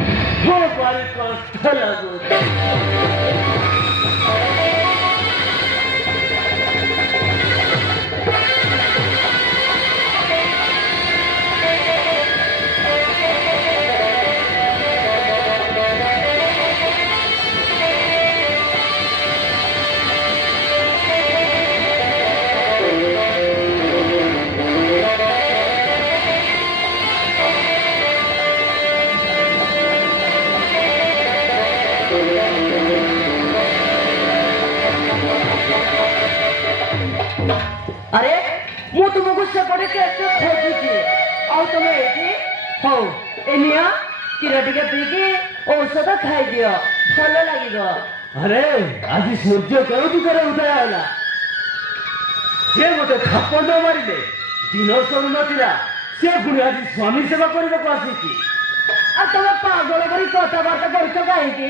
हो भारी कष्ट लागुची अरे मु तुमको सेपटे केते खोजुची आउ तुम एठी हो एनिया किरा टिके पीकी औषध खाई दियो भल लागिबो। अरे आज सूर्य केउठी करे उदय होला जे मते थापड़ मारिले दिन सरू नथिला से पुणी आज स्वामी सेवा करबाक आसीची आ तुम पागल करी कथबार्ता करछ काहेकि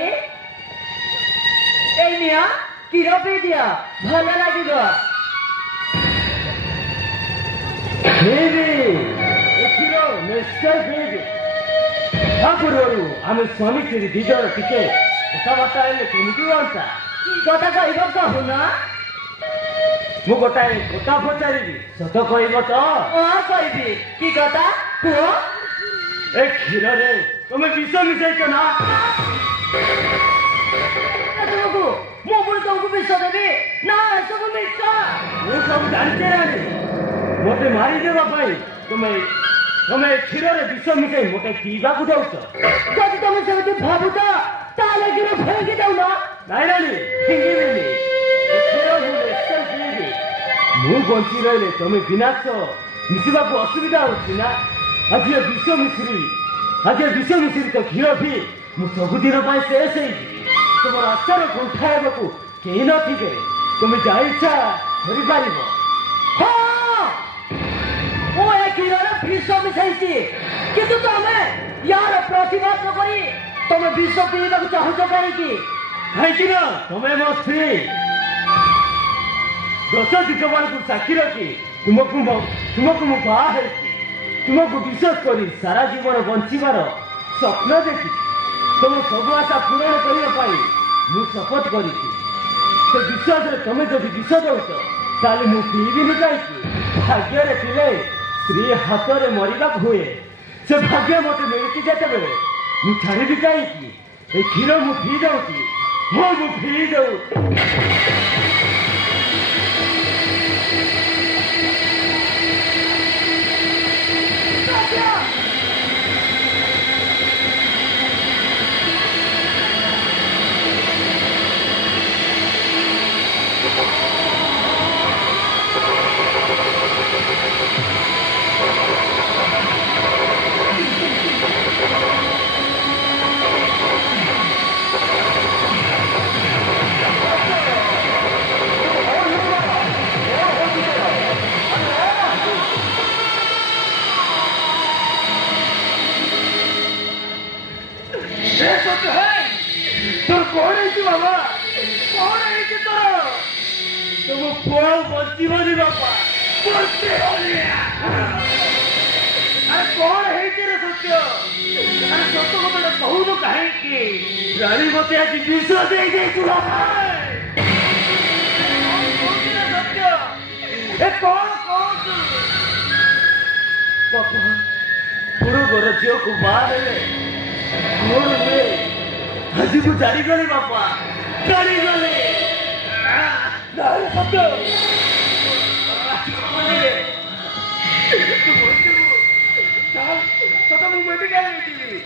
एनिया किरा पी दिया भल लागिबो। बेबी एथिरो निश्चय बेबी ठाकुररू आमे स्वामी तेरी दिजर टिके कथबार्ता हेले केमिति होता की कथा कहबो कहूना मु गोटाए कथा पचारिबी सत कहब तो कहबी की कथा कुह ए क्षीर रे तुम विष मिसाइछ ना तुमको मो पुणी तुमको विष देवी ना सब मिछ मु सब जानते रानी मते मारी देबा पाई तुमे क्षीर रे विष मिसाई मते पीबा को दउछ जदि तुम सेमति भाबुत ताले गिरो फेंकी दउना नाई रानी फिंगिबिनी क्षीर मुले सब पीबी मु बंची रहिले तुमे विनाश मिसिबा को असुविधा होछि ना आज ये विष मिश्री तो क्षीर भी मु सबुदिन पाई शेष है तुम रास्तार गुंठाइबा को केही न थिके तुमे जा इच्छा करि पारिबो। हाँ ओ ए गिरोरे विष मिसाइछि किंतु तमे यार प्रतिवाद न करी तमे विष पीबा को चाहछ काहेकि ना तुमे मो स्त्री दस दिगवान को साक्षी रखी तुमको मु बाहा है तुमको विश्वास करी सारा जीवन बंचीबार स्वप्न देखी तुम सब आशा पूरण करने मु शपथ करी से विश्वास तुम जब विष दौच ताले मु पीबिनी कहीं भाग्य थे स्त्री हाथ में मरवा हुए से भाग्य मत मिलती जिते बेले मु छाड़ी कहीं क्षीर मु पी जाऊँगी मु पी जाऊ रानी मते आज विष दे पुरु गोर झील को बाहर आज को जारी गली बापा जारी गली सत्य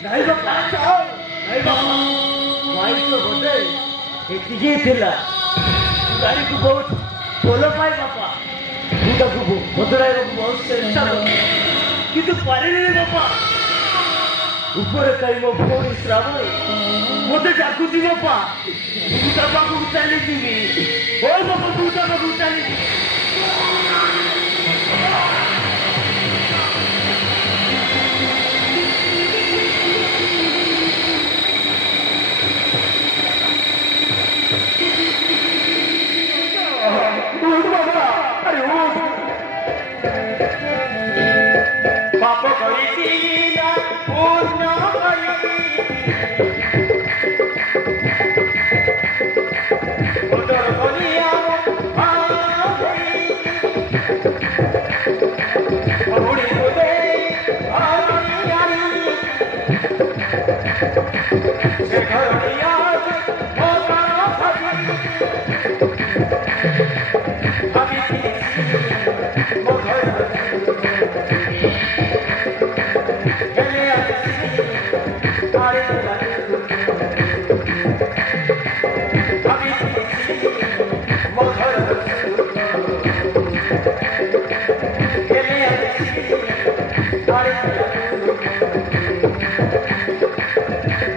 नहीं बापा माई तो बोधे एतिके थिला गाड़ी को बहुत बोलो पाए बापा मुझे को बदलाए को बहुत चेष्टा किंतु पारे नहीं बापा ऊपर कहीं मो फोन श्रावणी मते डाकुची बापा तू ता बापू चली जीवी ओ बापा तू ता बापू चली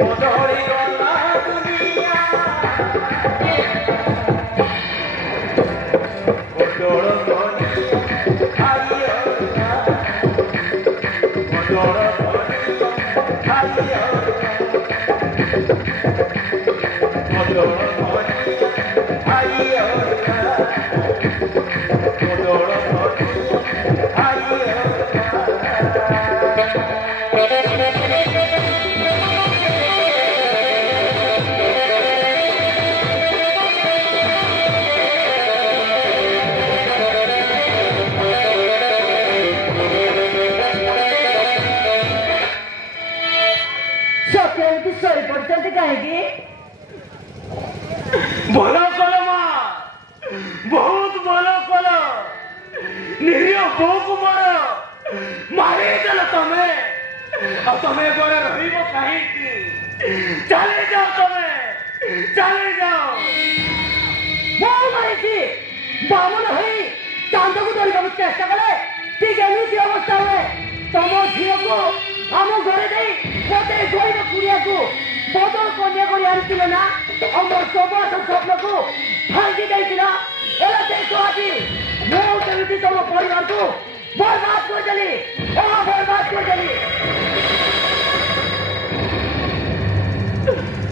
বদলি গলা দুনিয়া বদল ধনি খাইও না বদল ধনি খাইও বদল ধনি খাইও না বদল ধনি খাইও सही पड़ते कहेगी भलो कलो माँ बहुत भलो कलो निरियो बोक मारो मारे चल तुम्हें अब तुम्हें गोरे रही वो कहीं की चले जाओ तुम्हें चले जाओ वो मारी थी बामन हुई चांद को धरी बाबू चेष्टा करे ठीक है नहीं अवस्था हुए तुम झील को हम घरे नहीं बोते गोई में कुड़िया को बोतल कन्या को यार किलो ना और मोर सोबा सब स्वप्न को भांगी गई थी ना एला देखो आजी मैं चली थी तुम परिवार को बर्बाद कर चली बर्बाद कर चली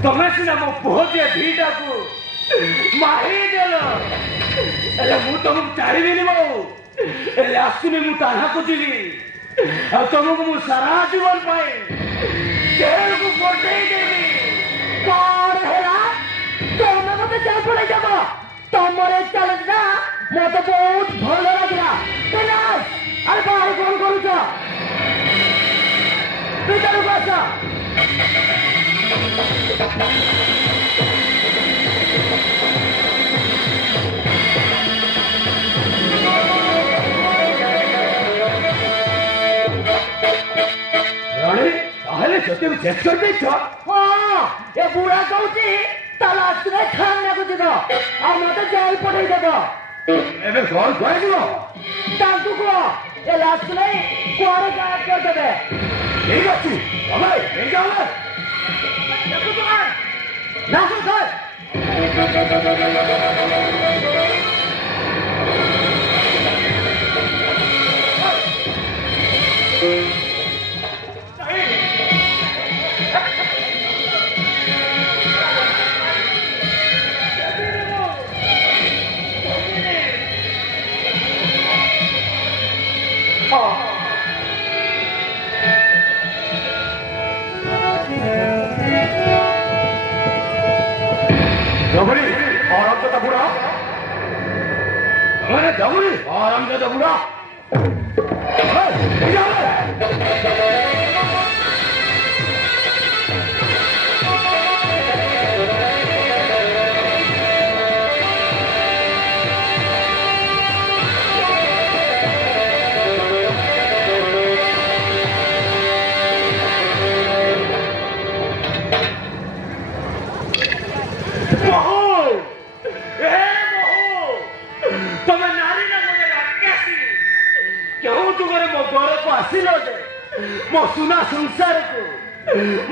तुम्हें सिना मो बहुत ये भीड़ा को माही देलो एले मु तुम चारी भी नहीं बाबू एले आसुनी मु ताहा को जीवी अब तुमको मु सारा जीवन पाए जेल को पड़ते ही देवी कौन है ना तुम मत चल पड़े जब तुम्हारे चल ना मत बहुत भलो लगा कैलाश अरे बाहर कौन करू छ भीतर बस रानी ताहले सत्य में चेक कर दे छ हाँ ये बुढ़ा कहूची तलाश रे खाने को दिबो और मत जेल पड़े देबो एबे कौन करे दिबो तांतु को ये लाश नहीं कुआरे गायब कर देबे ठीक अछि अबे ले जाओ देखो तो नासो सर डबरी आराम से बुढ़ा अरे डबरी आराम से बुढ़ा मो सुना संसार को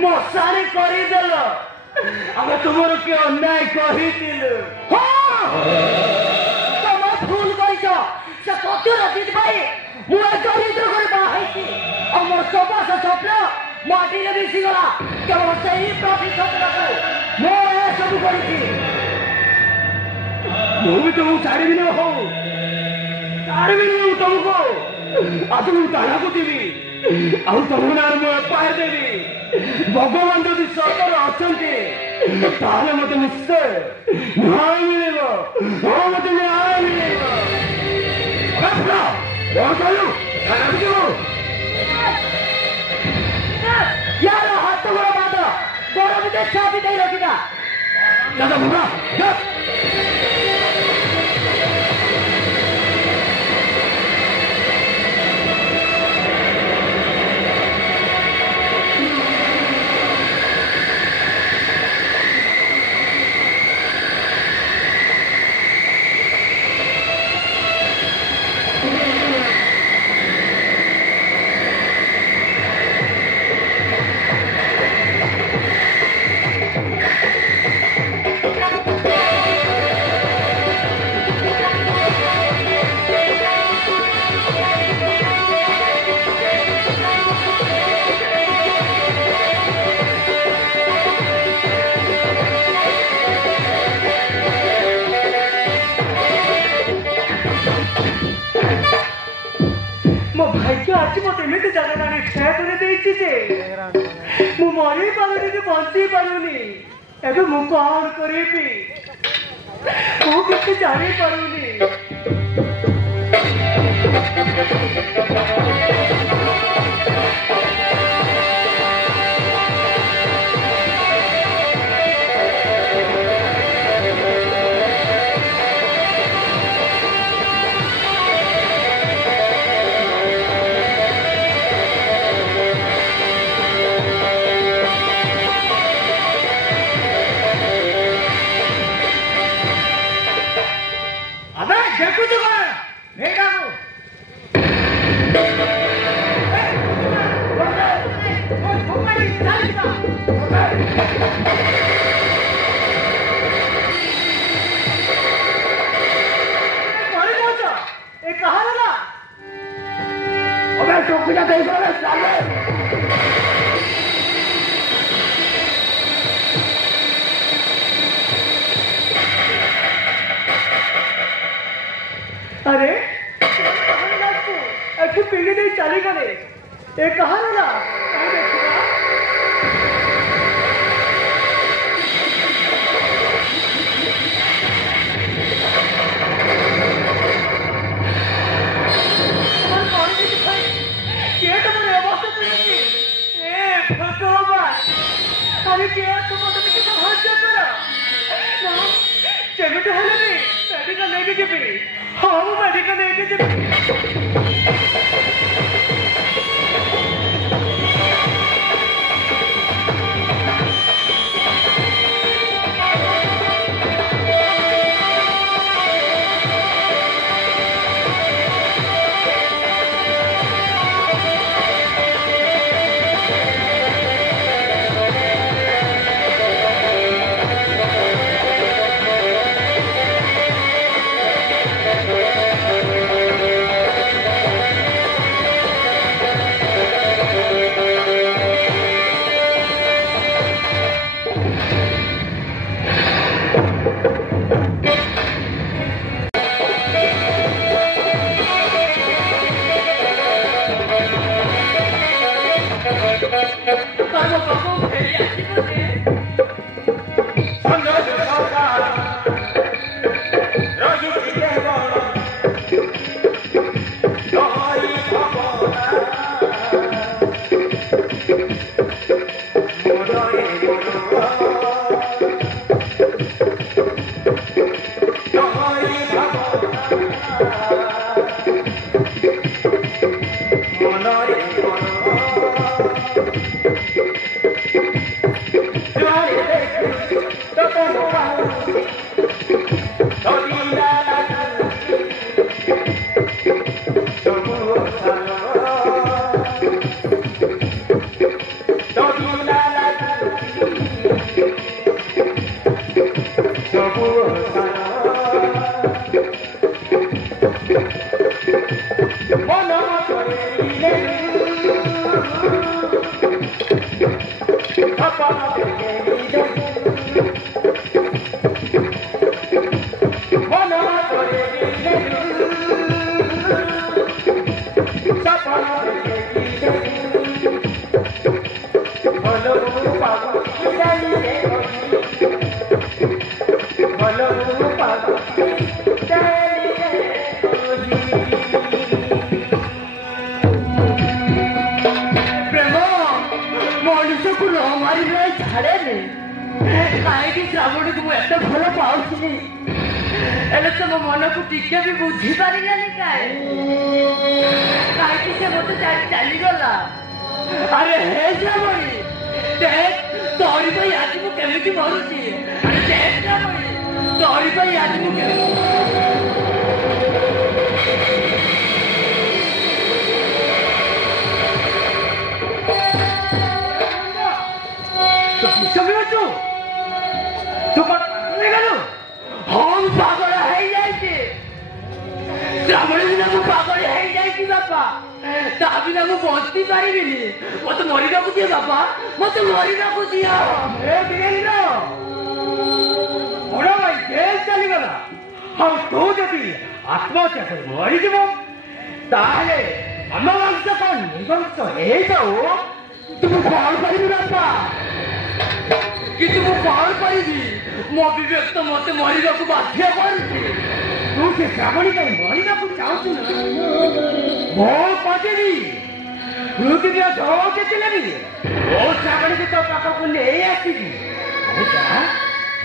मो सारी करी देल आमे तुमर के अन्याय कही दिल हाँ तुम भूल गई छ से सत्य रचित भाई मुए चरित्र कर बाहाई और मोर सोबा से स्वप्न माटी रे बिसी गला केवल सही प्रतिशत रखो मो ए सब करी थी मु भी तुम सारी भी न हो सारी भी न तुमको आज मु ताला को देवी ଆଉ ତମ ନାଁରେ ମୁଁ ପାଏ ଦେବି ଭଗବାନ ଯଦି ସତରେ ଅଛନ୍ତି ତାହେଲେ ମତେ ନିଶ୍ଚୟ ନ୍ୟାୟ ମିଳିବ ହଁ ମତେ ନ୍ୟାୟ ମିଳିବ କଣ କହିଲୁ यार हाथ तो बड़ा बात गोरा भी देख छापी नहीं रखीगा दादा बुरा ଆଜି ମତେ ଏମିତି ଜାଗାରେ କ୍ଷୟ କରି ଦେଇଛି ଯେ ମୁଁ ମରି ପାରୁନି କି ବଞ୍ଚି ପାରୁନି। ଏବେ ମୁଁ କଣ କରିବି ମୁଁ କିଛି ଜାଣିପାରୁନି। अरे अच्छी पीढ़ी नहीं चली गए ये कहा ना ଆମ ବଂଶ କଣ ନିବଂଶ ହେଇଯାଉ ତୁମକୁ କଣ କରିବି ବାପା କିନ୍ତୁ ମୁଁ କଣ କରିବି ମୋ ବିବେକ ତ ମତେ ମରିବାକୁ ବାଧ୍ୟ କରୁଛି ତୁ ସେ ଶ୍ରାବଣୀ ପାଇଁ ମରିବାକୁ ଚାହୁଁଛୁ ନା ମୁଁ କହିବି ପୃଥିବୀର ଯୋଉ ଥିଲେ ବି ମୋ ଶ୍ରାବଣୀକୁ ତୋ ପାଖକୁ ନେଇ ଆସିବି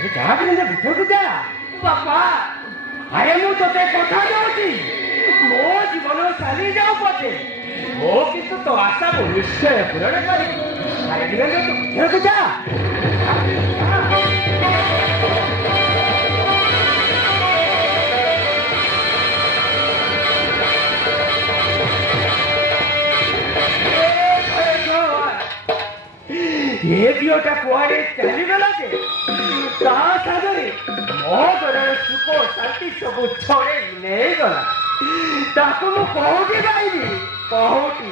ଯାହା ବି ଭିତରକୁ ଯା ବାପା ଆରେ ମୁଁ ତୋତେ କଥା ଦଉଛି ମୋ ଜୀବନ ଚାଲି ଯାଉ ପଛେ ମୁଁ କିନ୍ତୁ ତୋ ଆଶାକୁ ନିଶ୍ଚୟ ପୂରଣ କରିବି ଆରେ ବୀରେନ୍ଦ୍ର ତୁ ଭିତରକୁ ଯା ये ଝିଅଟା କୁଆଡ଼େ ଚାଲିଗଲା ଯେ ତା ସାଙ୍ଗରେ ମୋ ଘରର ସୁଖ ଶାନ୍ତି ସବୁ ଛଡ଼େଇ ନେଇଗଲା ତାକୁ ମୁଁ କୋଉଠି ପାଇବି କୋଉଠି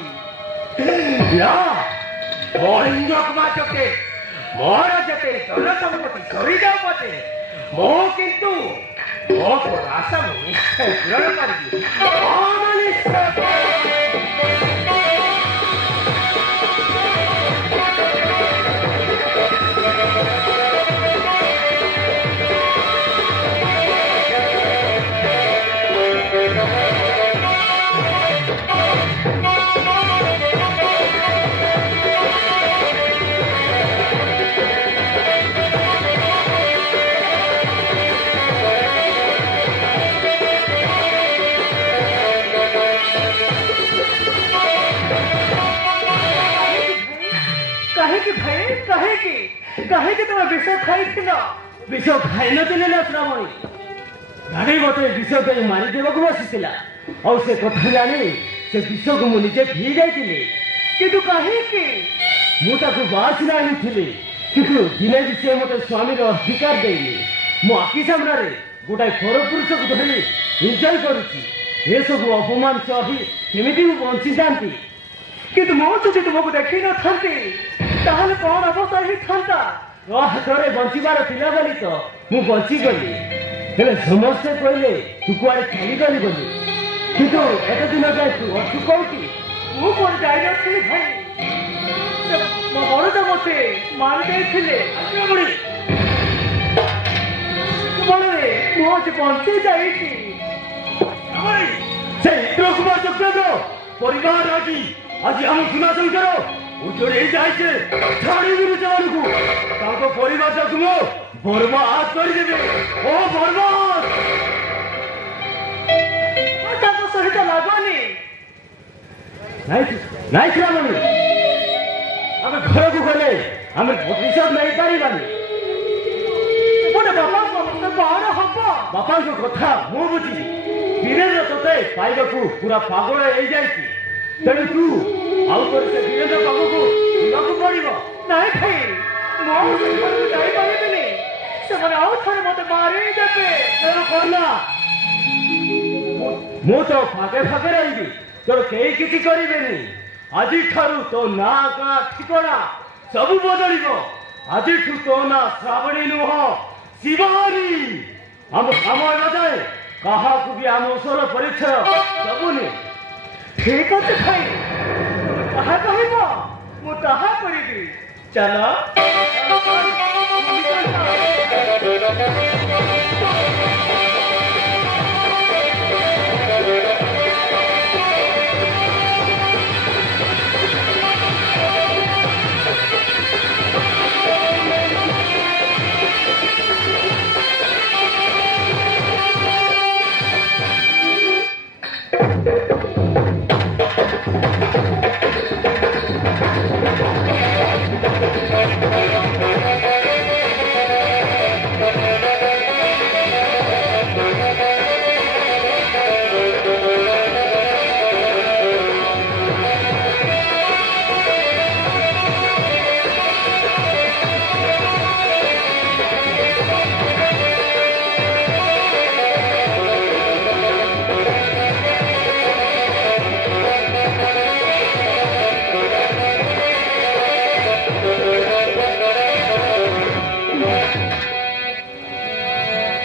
ଯେତେ ମୋର ଯେତେ ଧନ ସମ୍ପତ୍ତି ସରିଯାଉ ପଛେ ମୁଁ କିନ୍ତୁ ମୋ ଆଶା ମୁଁ ନିଶ୍ଚୟ ପୂରଣ କରିବି कहे तुम विष खाई विष खाई नथिले ना श्रावणी गाड़ी मत विष दे मारिदेवा बसीला और से कथा जानी से विष को मुझे पी जाइए किंतु कहीं मुझे बासिना थी किंतु दिने भी से मत स्वामी अधिकार देनी मो आखि सामने गोटाए पर पुरुष को धरी एंजॉय करुच्ची सब अपमान सही केमी बंची जाती किंतु मो যদি तुमको देखी न था ताहले कौन अवस्था ही था हाथरे बंचार पिला बोली तो मु बचीगली हेले समस्ते कहले तू कुआड़े चलीगली बोली किंतु एत दिन जाए तू अच्छु कौटी मु कौन जाई भाई मो बड़जा मते मारी देथिले बड़ी बड़े मो जे बंची जाईची से इंद्र कुमार चक्र परिवार आज हम सुना करो उजड़े जाए छाड़ी गुरु को परिवार तुम बर्बाद करदेवे ओ बर्बाद सहित लगनी श्रावणी आम घर को गले आम प्रतिशत नहीं पारानी गोटे बापा हम बापा कथा मु बुझी वीरेन्द्र तोते पाइबा पूरा पागल हो जाए तेणु तू आउ तो से वीरेन्द्र बाबू को जीवाकू पड़ो नाई भाई मो जाइपारे से मत मारे देते कहना मु तो फागे फागे रही तोर कई किसी करें आज तो ना गाँ ठिकना सब बदल आज तो ना श्रावणी नुह शिवानी आम समय बजाए क्या भी आम स्वर परिचय दबुनि ठीक अच्छे भाई कहा कह मुझा करी चल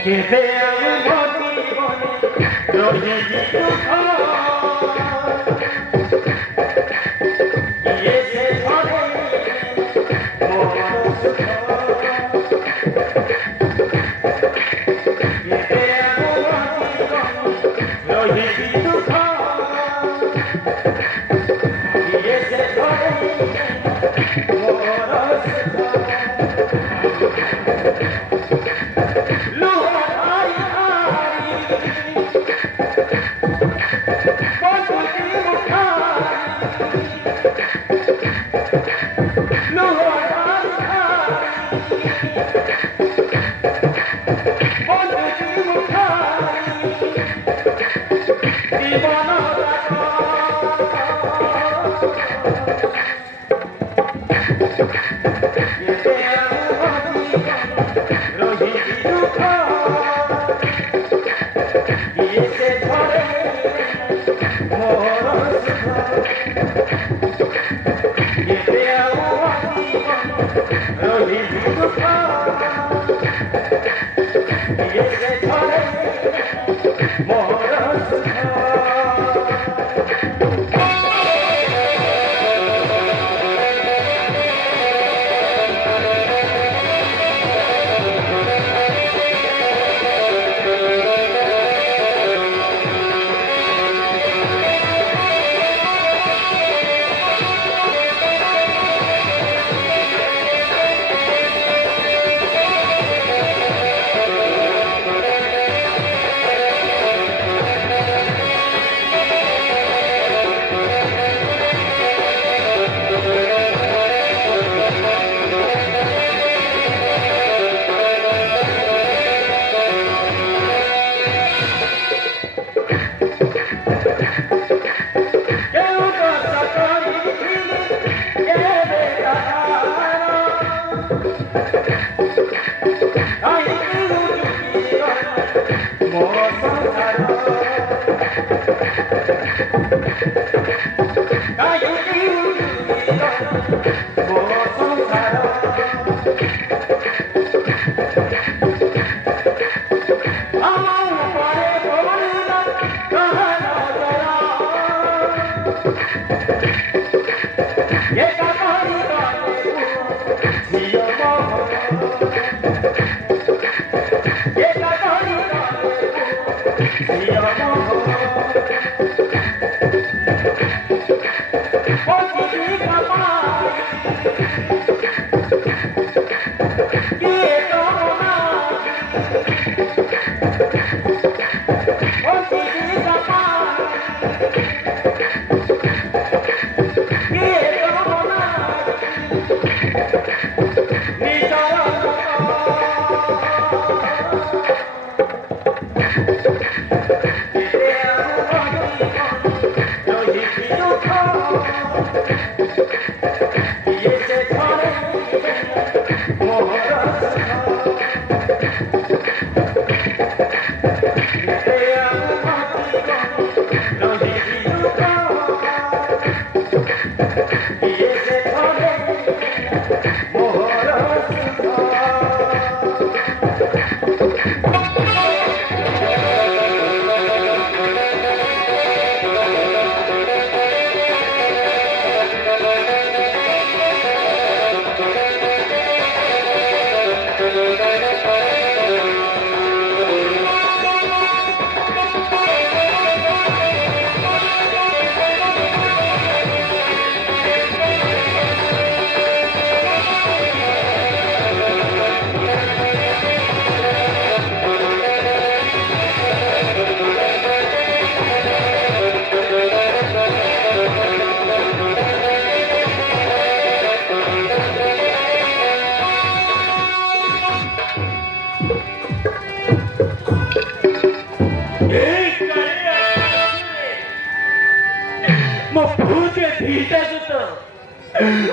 Give it a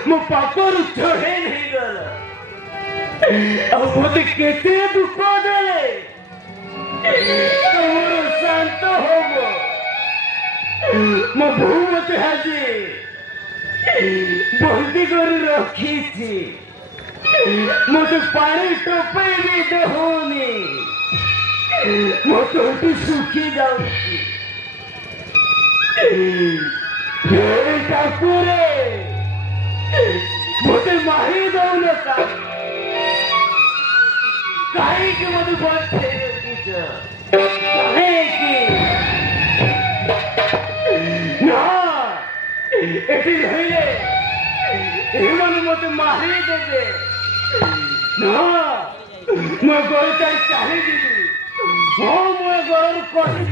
ମୋ ପାପରୁ ଚଢ଼େଇ ନେଇଗଲା ଆଉ ମୋତେ କେତେ ଦୁଃଖ ଦେଲେ ତମର ଶାନ୍ତ ହବ ମୋ ବୋଉ ମୋତେ ଆଜି ବନ୍ଦୀ କରି ରଖିଛି ମୋତେ ପାଣି ଟୋପାଇ ବି ଦଉନି ମୋ ତୋଟି ଶୁଖି ଯାଉଛି ଠାକୁରେ ମୋତେ ମାରି ଦଉନ କାହିଁକି ମୋତେ ବଞ୍ଚେଇ ରଖିଛ କାହିଁକି ନା ଏଠି ରହିଲେ ଏମାନେ ମୋତେ ମାରି ଦେବେ ନା ମୁଁ ଘରେ ଚାଲିଯିବି ହଁ ମୁଁ ଘରରୁ କଷି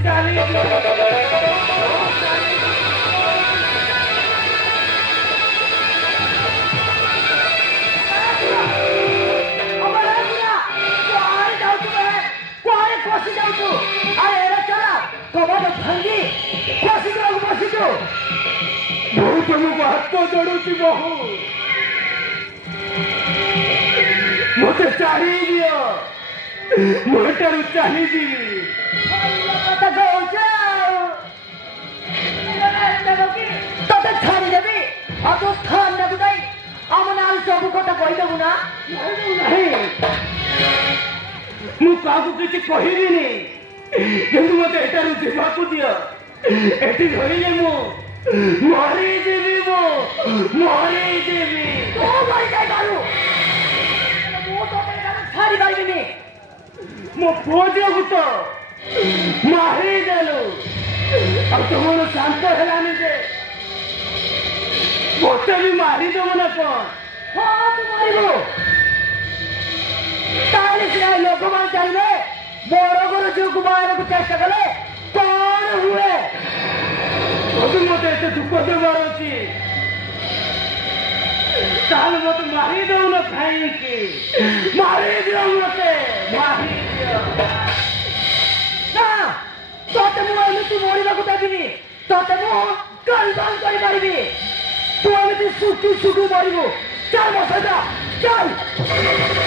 ବହୁ ତମକୁ ହାତ ଯୋଡୁଛି ବହୁ ମତେ ଚାଲିଦିଅ ମୁଁ ଏଠାରୁ ଚାଲିଯିବି ତତେ ଛାଡ଼ିଦେବି ଆଉ ତୁ ଥାନାକୁ ଯାଇ ଆମ ନାଁ ସବୁ କଥା କହିଦେବୁ ନା ନାହିଁ ମୁଁ କାହାକୁ କିଛି କହିବିନି କିନ୍ତୁ ମତେ ଏଠାରୁ ଯିବାକୁ ଦିଅ ଏଠି ଧରିଲେ ମୁଁ ମରିଯିବି ମରିଯିବି ତୁ ମରିଯାଇପାରୁ ମୁଁ ତତେ ଛାଡ଼ି ପାରିବିନି ମୋ ପୁଅ ଝିଅକୁ ତ ମାରିଦେଲୁ ଆଉ ତମର ଶାନ୍ତ ହେଲାନି ଯେ ମତେ ବି ମାରିଦେବ ନା କଣ ହଁ ତୁ ମରିବୁ ତାହେଲେ ସିନା ଲୋକମାନେ ଚାହିଁବେ ବଡ଼ ଘର ଝିଅକୁ ବାହାରକୁ ଚେଷ୍ଟା କଲେ କଣ ହୁଏ ଯଦି ମତେ ଏତେ ଦୁଃଖ ଦେବାର ଅଛି ତାହେଲେ ମତେ ମାରିଦଉନ କାହିଁକି ମାରିଦିଅ ମତେ ମାରିଦିଅ ନା ତତେ ମୁଁ ଏମିତି ମରିବାକୁ ଦେବିନି ତତେ ମୁଁ କଲବାଲ କରିପାରିବି ତୁ ଏମିତି ଶୁଖି ମରିବୁ ଚାଲ ମୋ ସହିତ ଚାଲ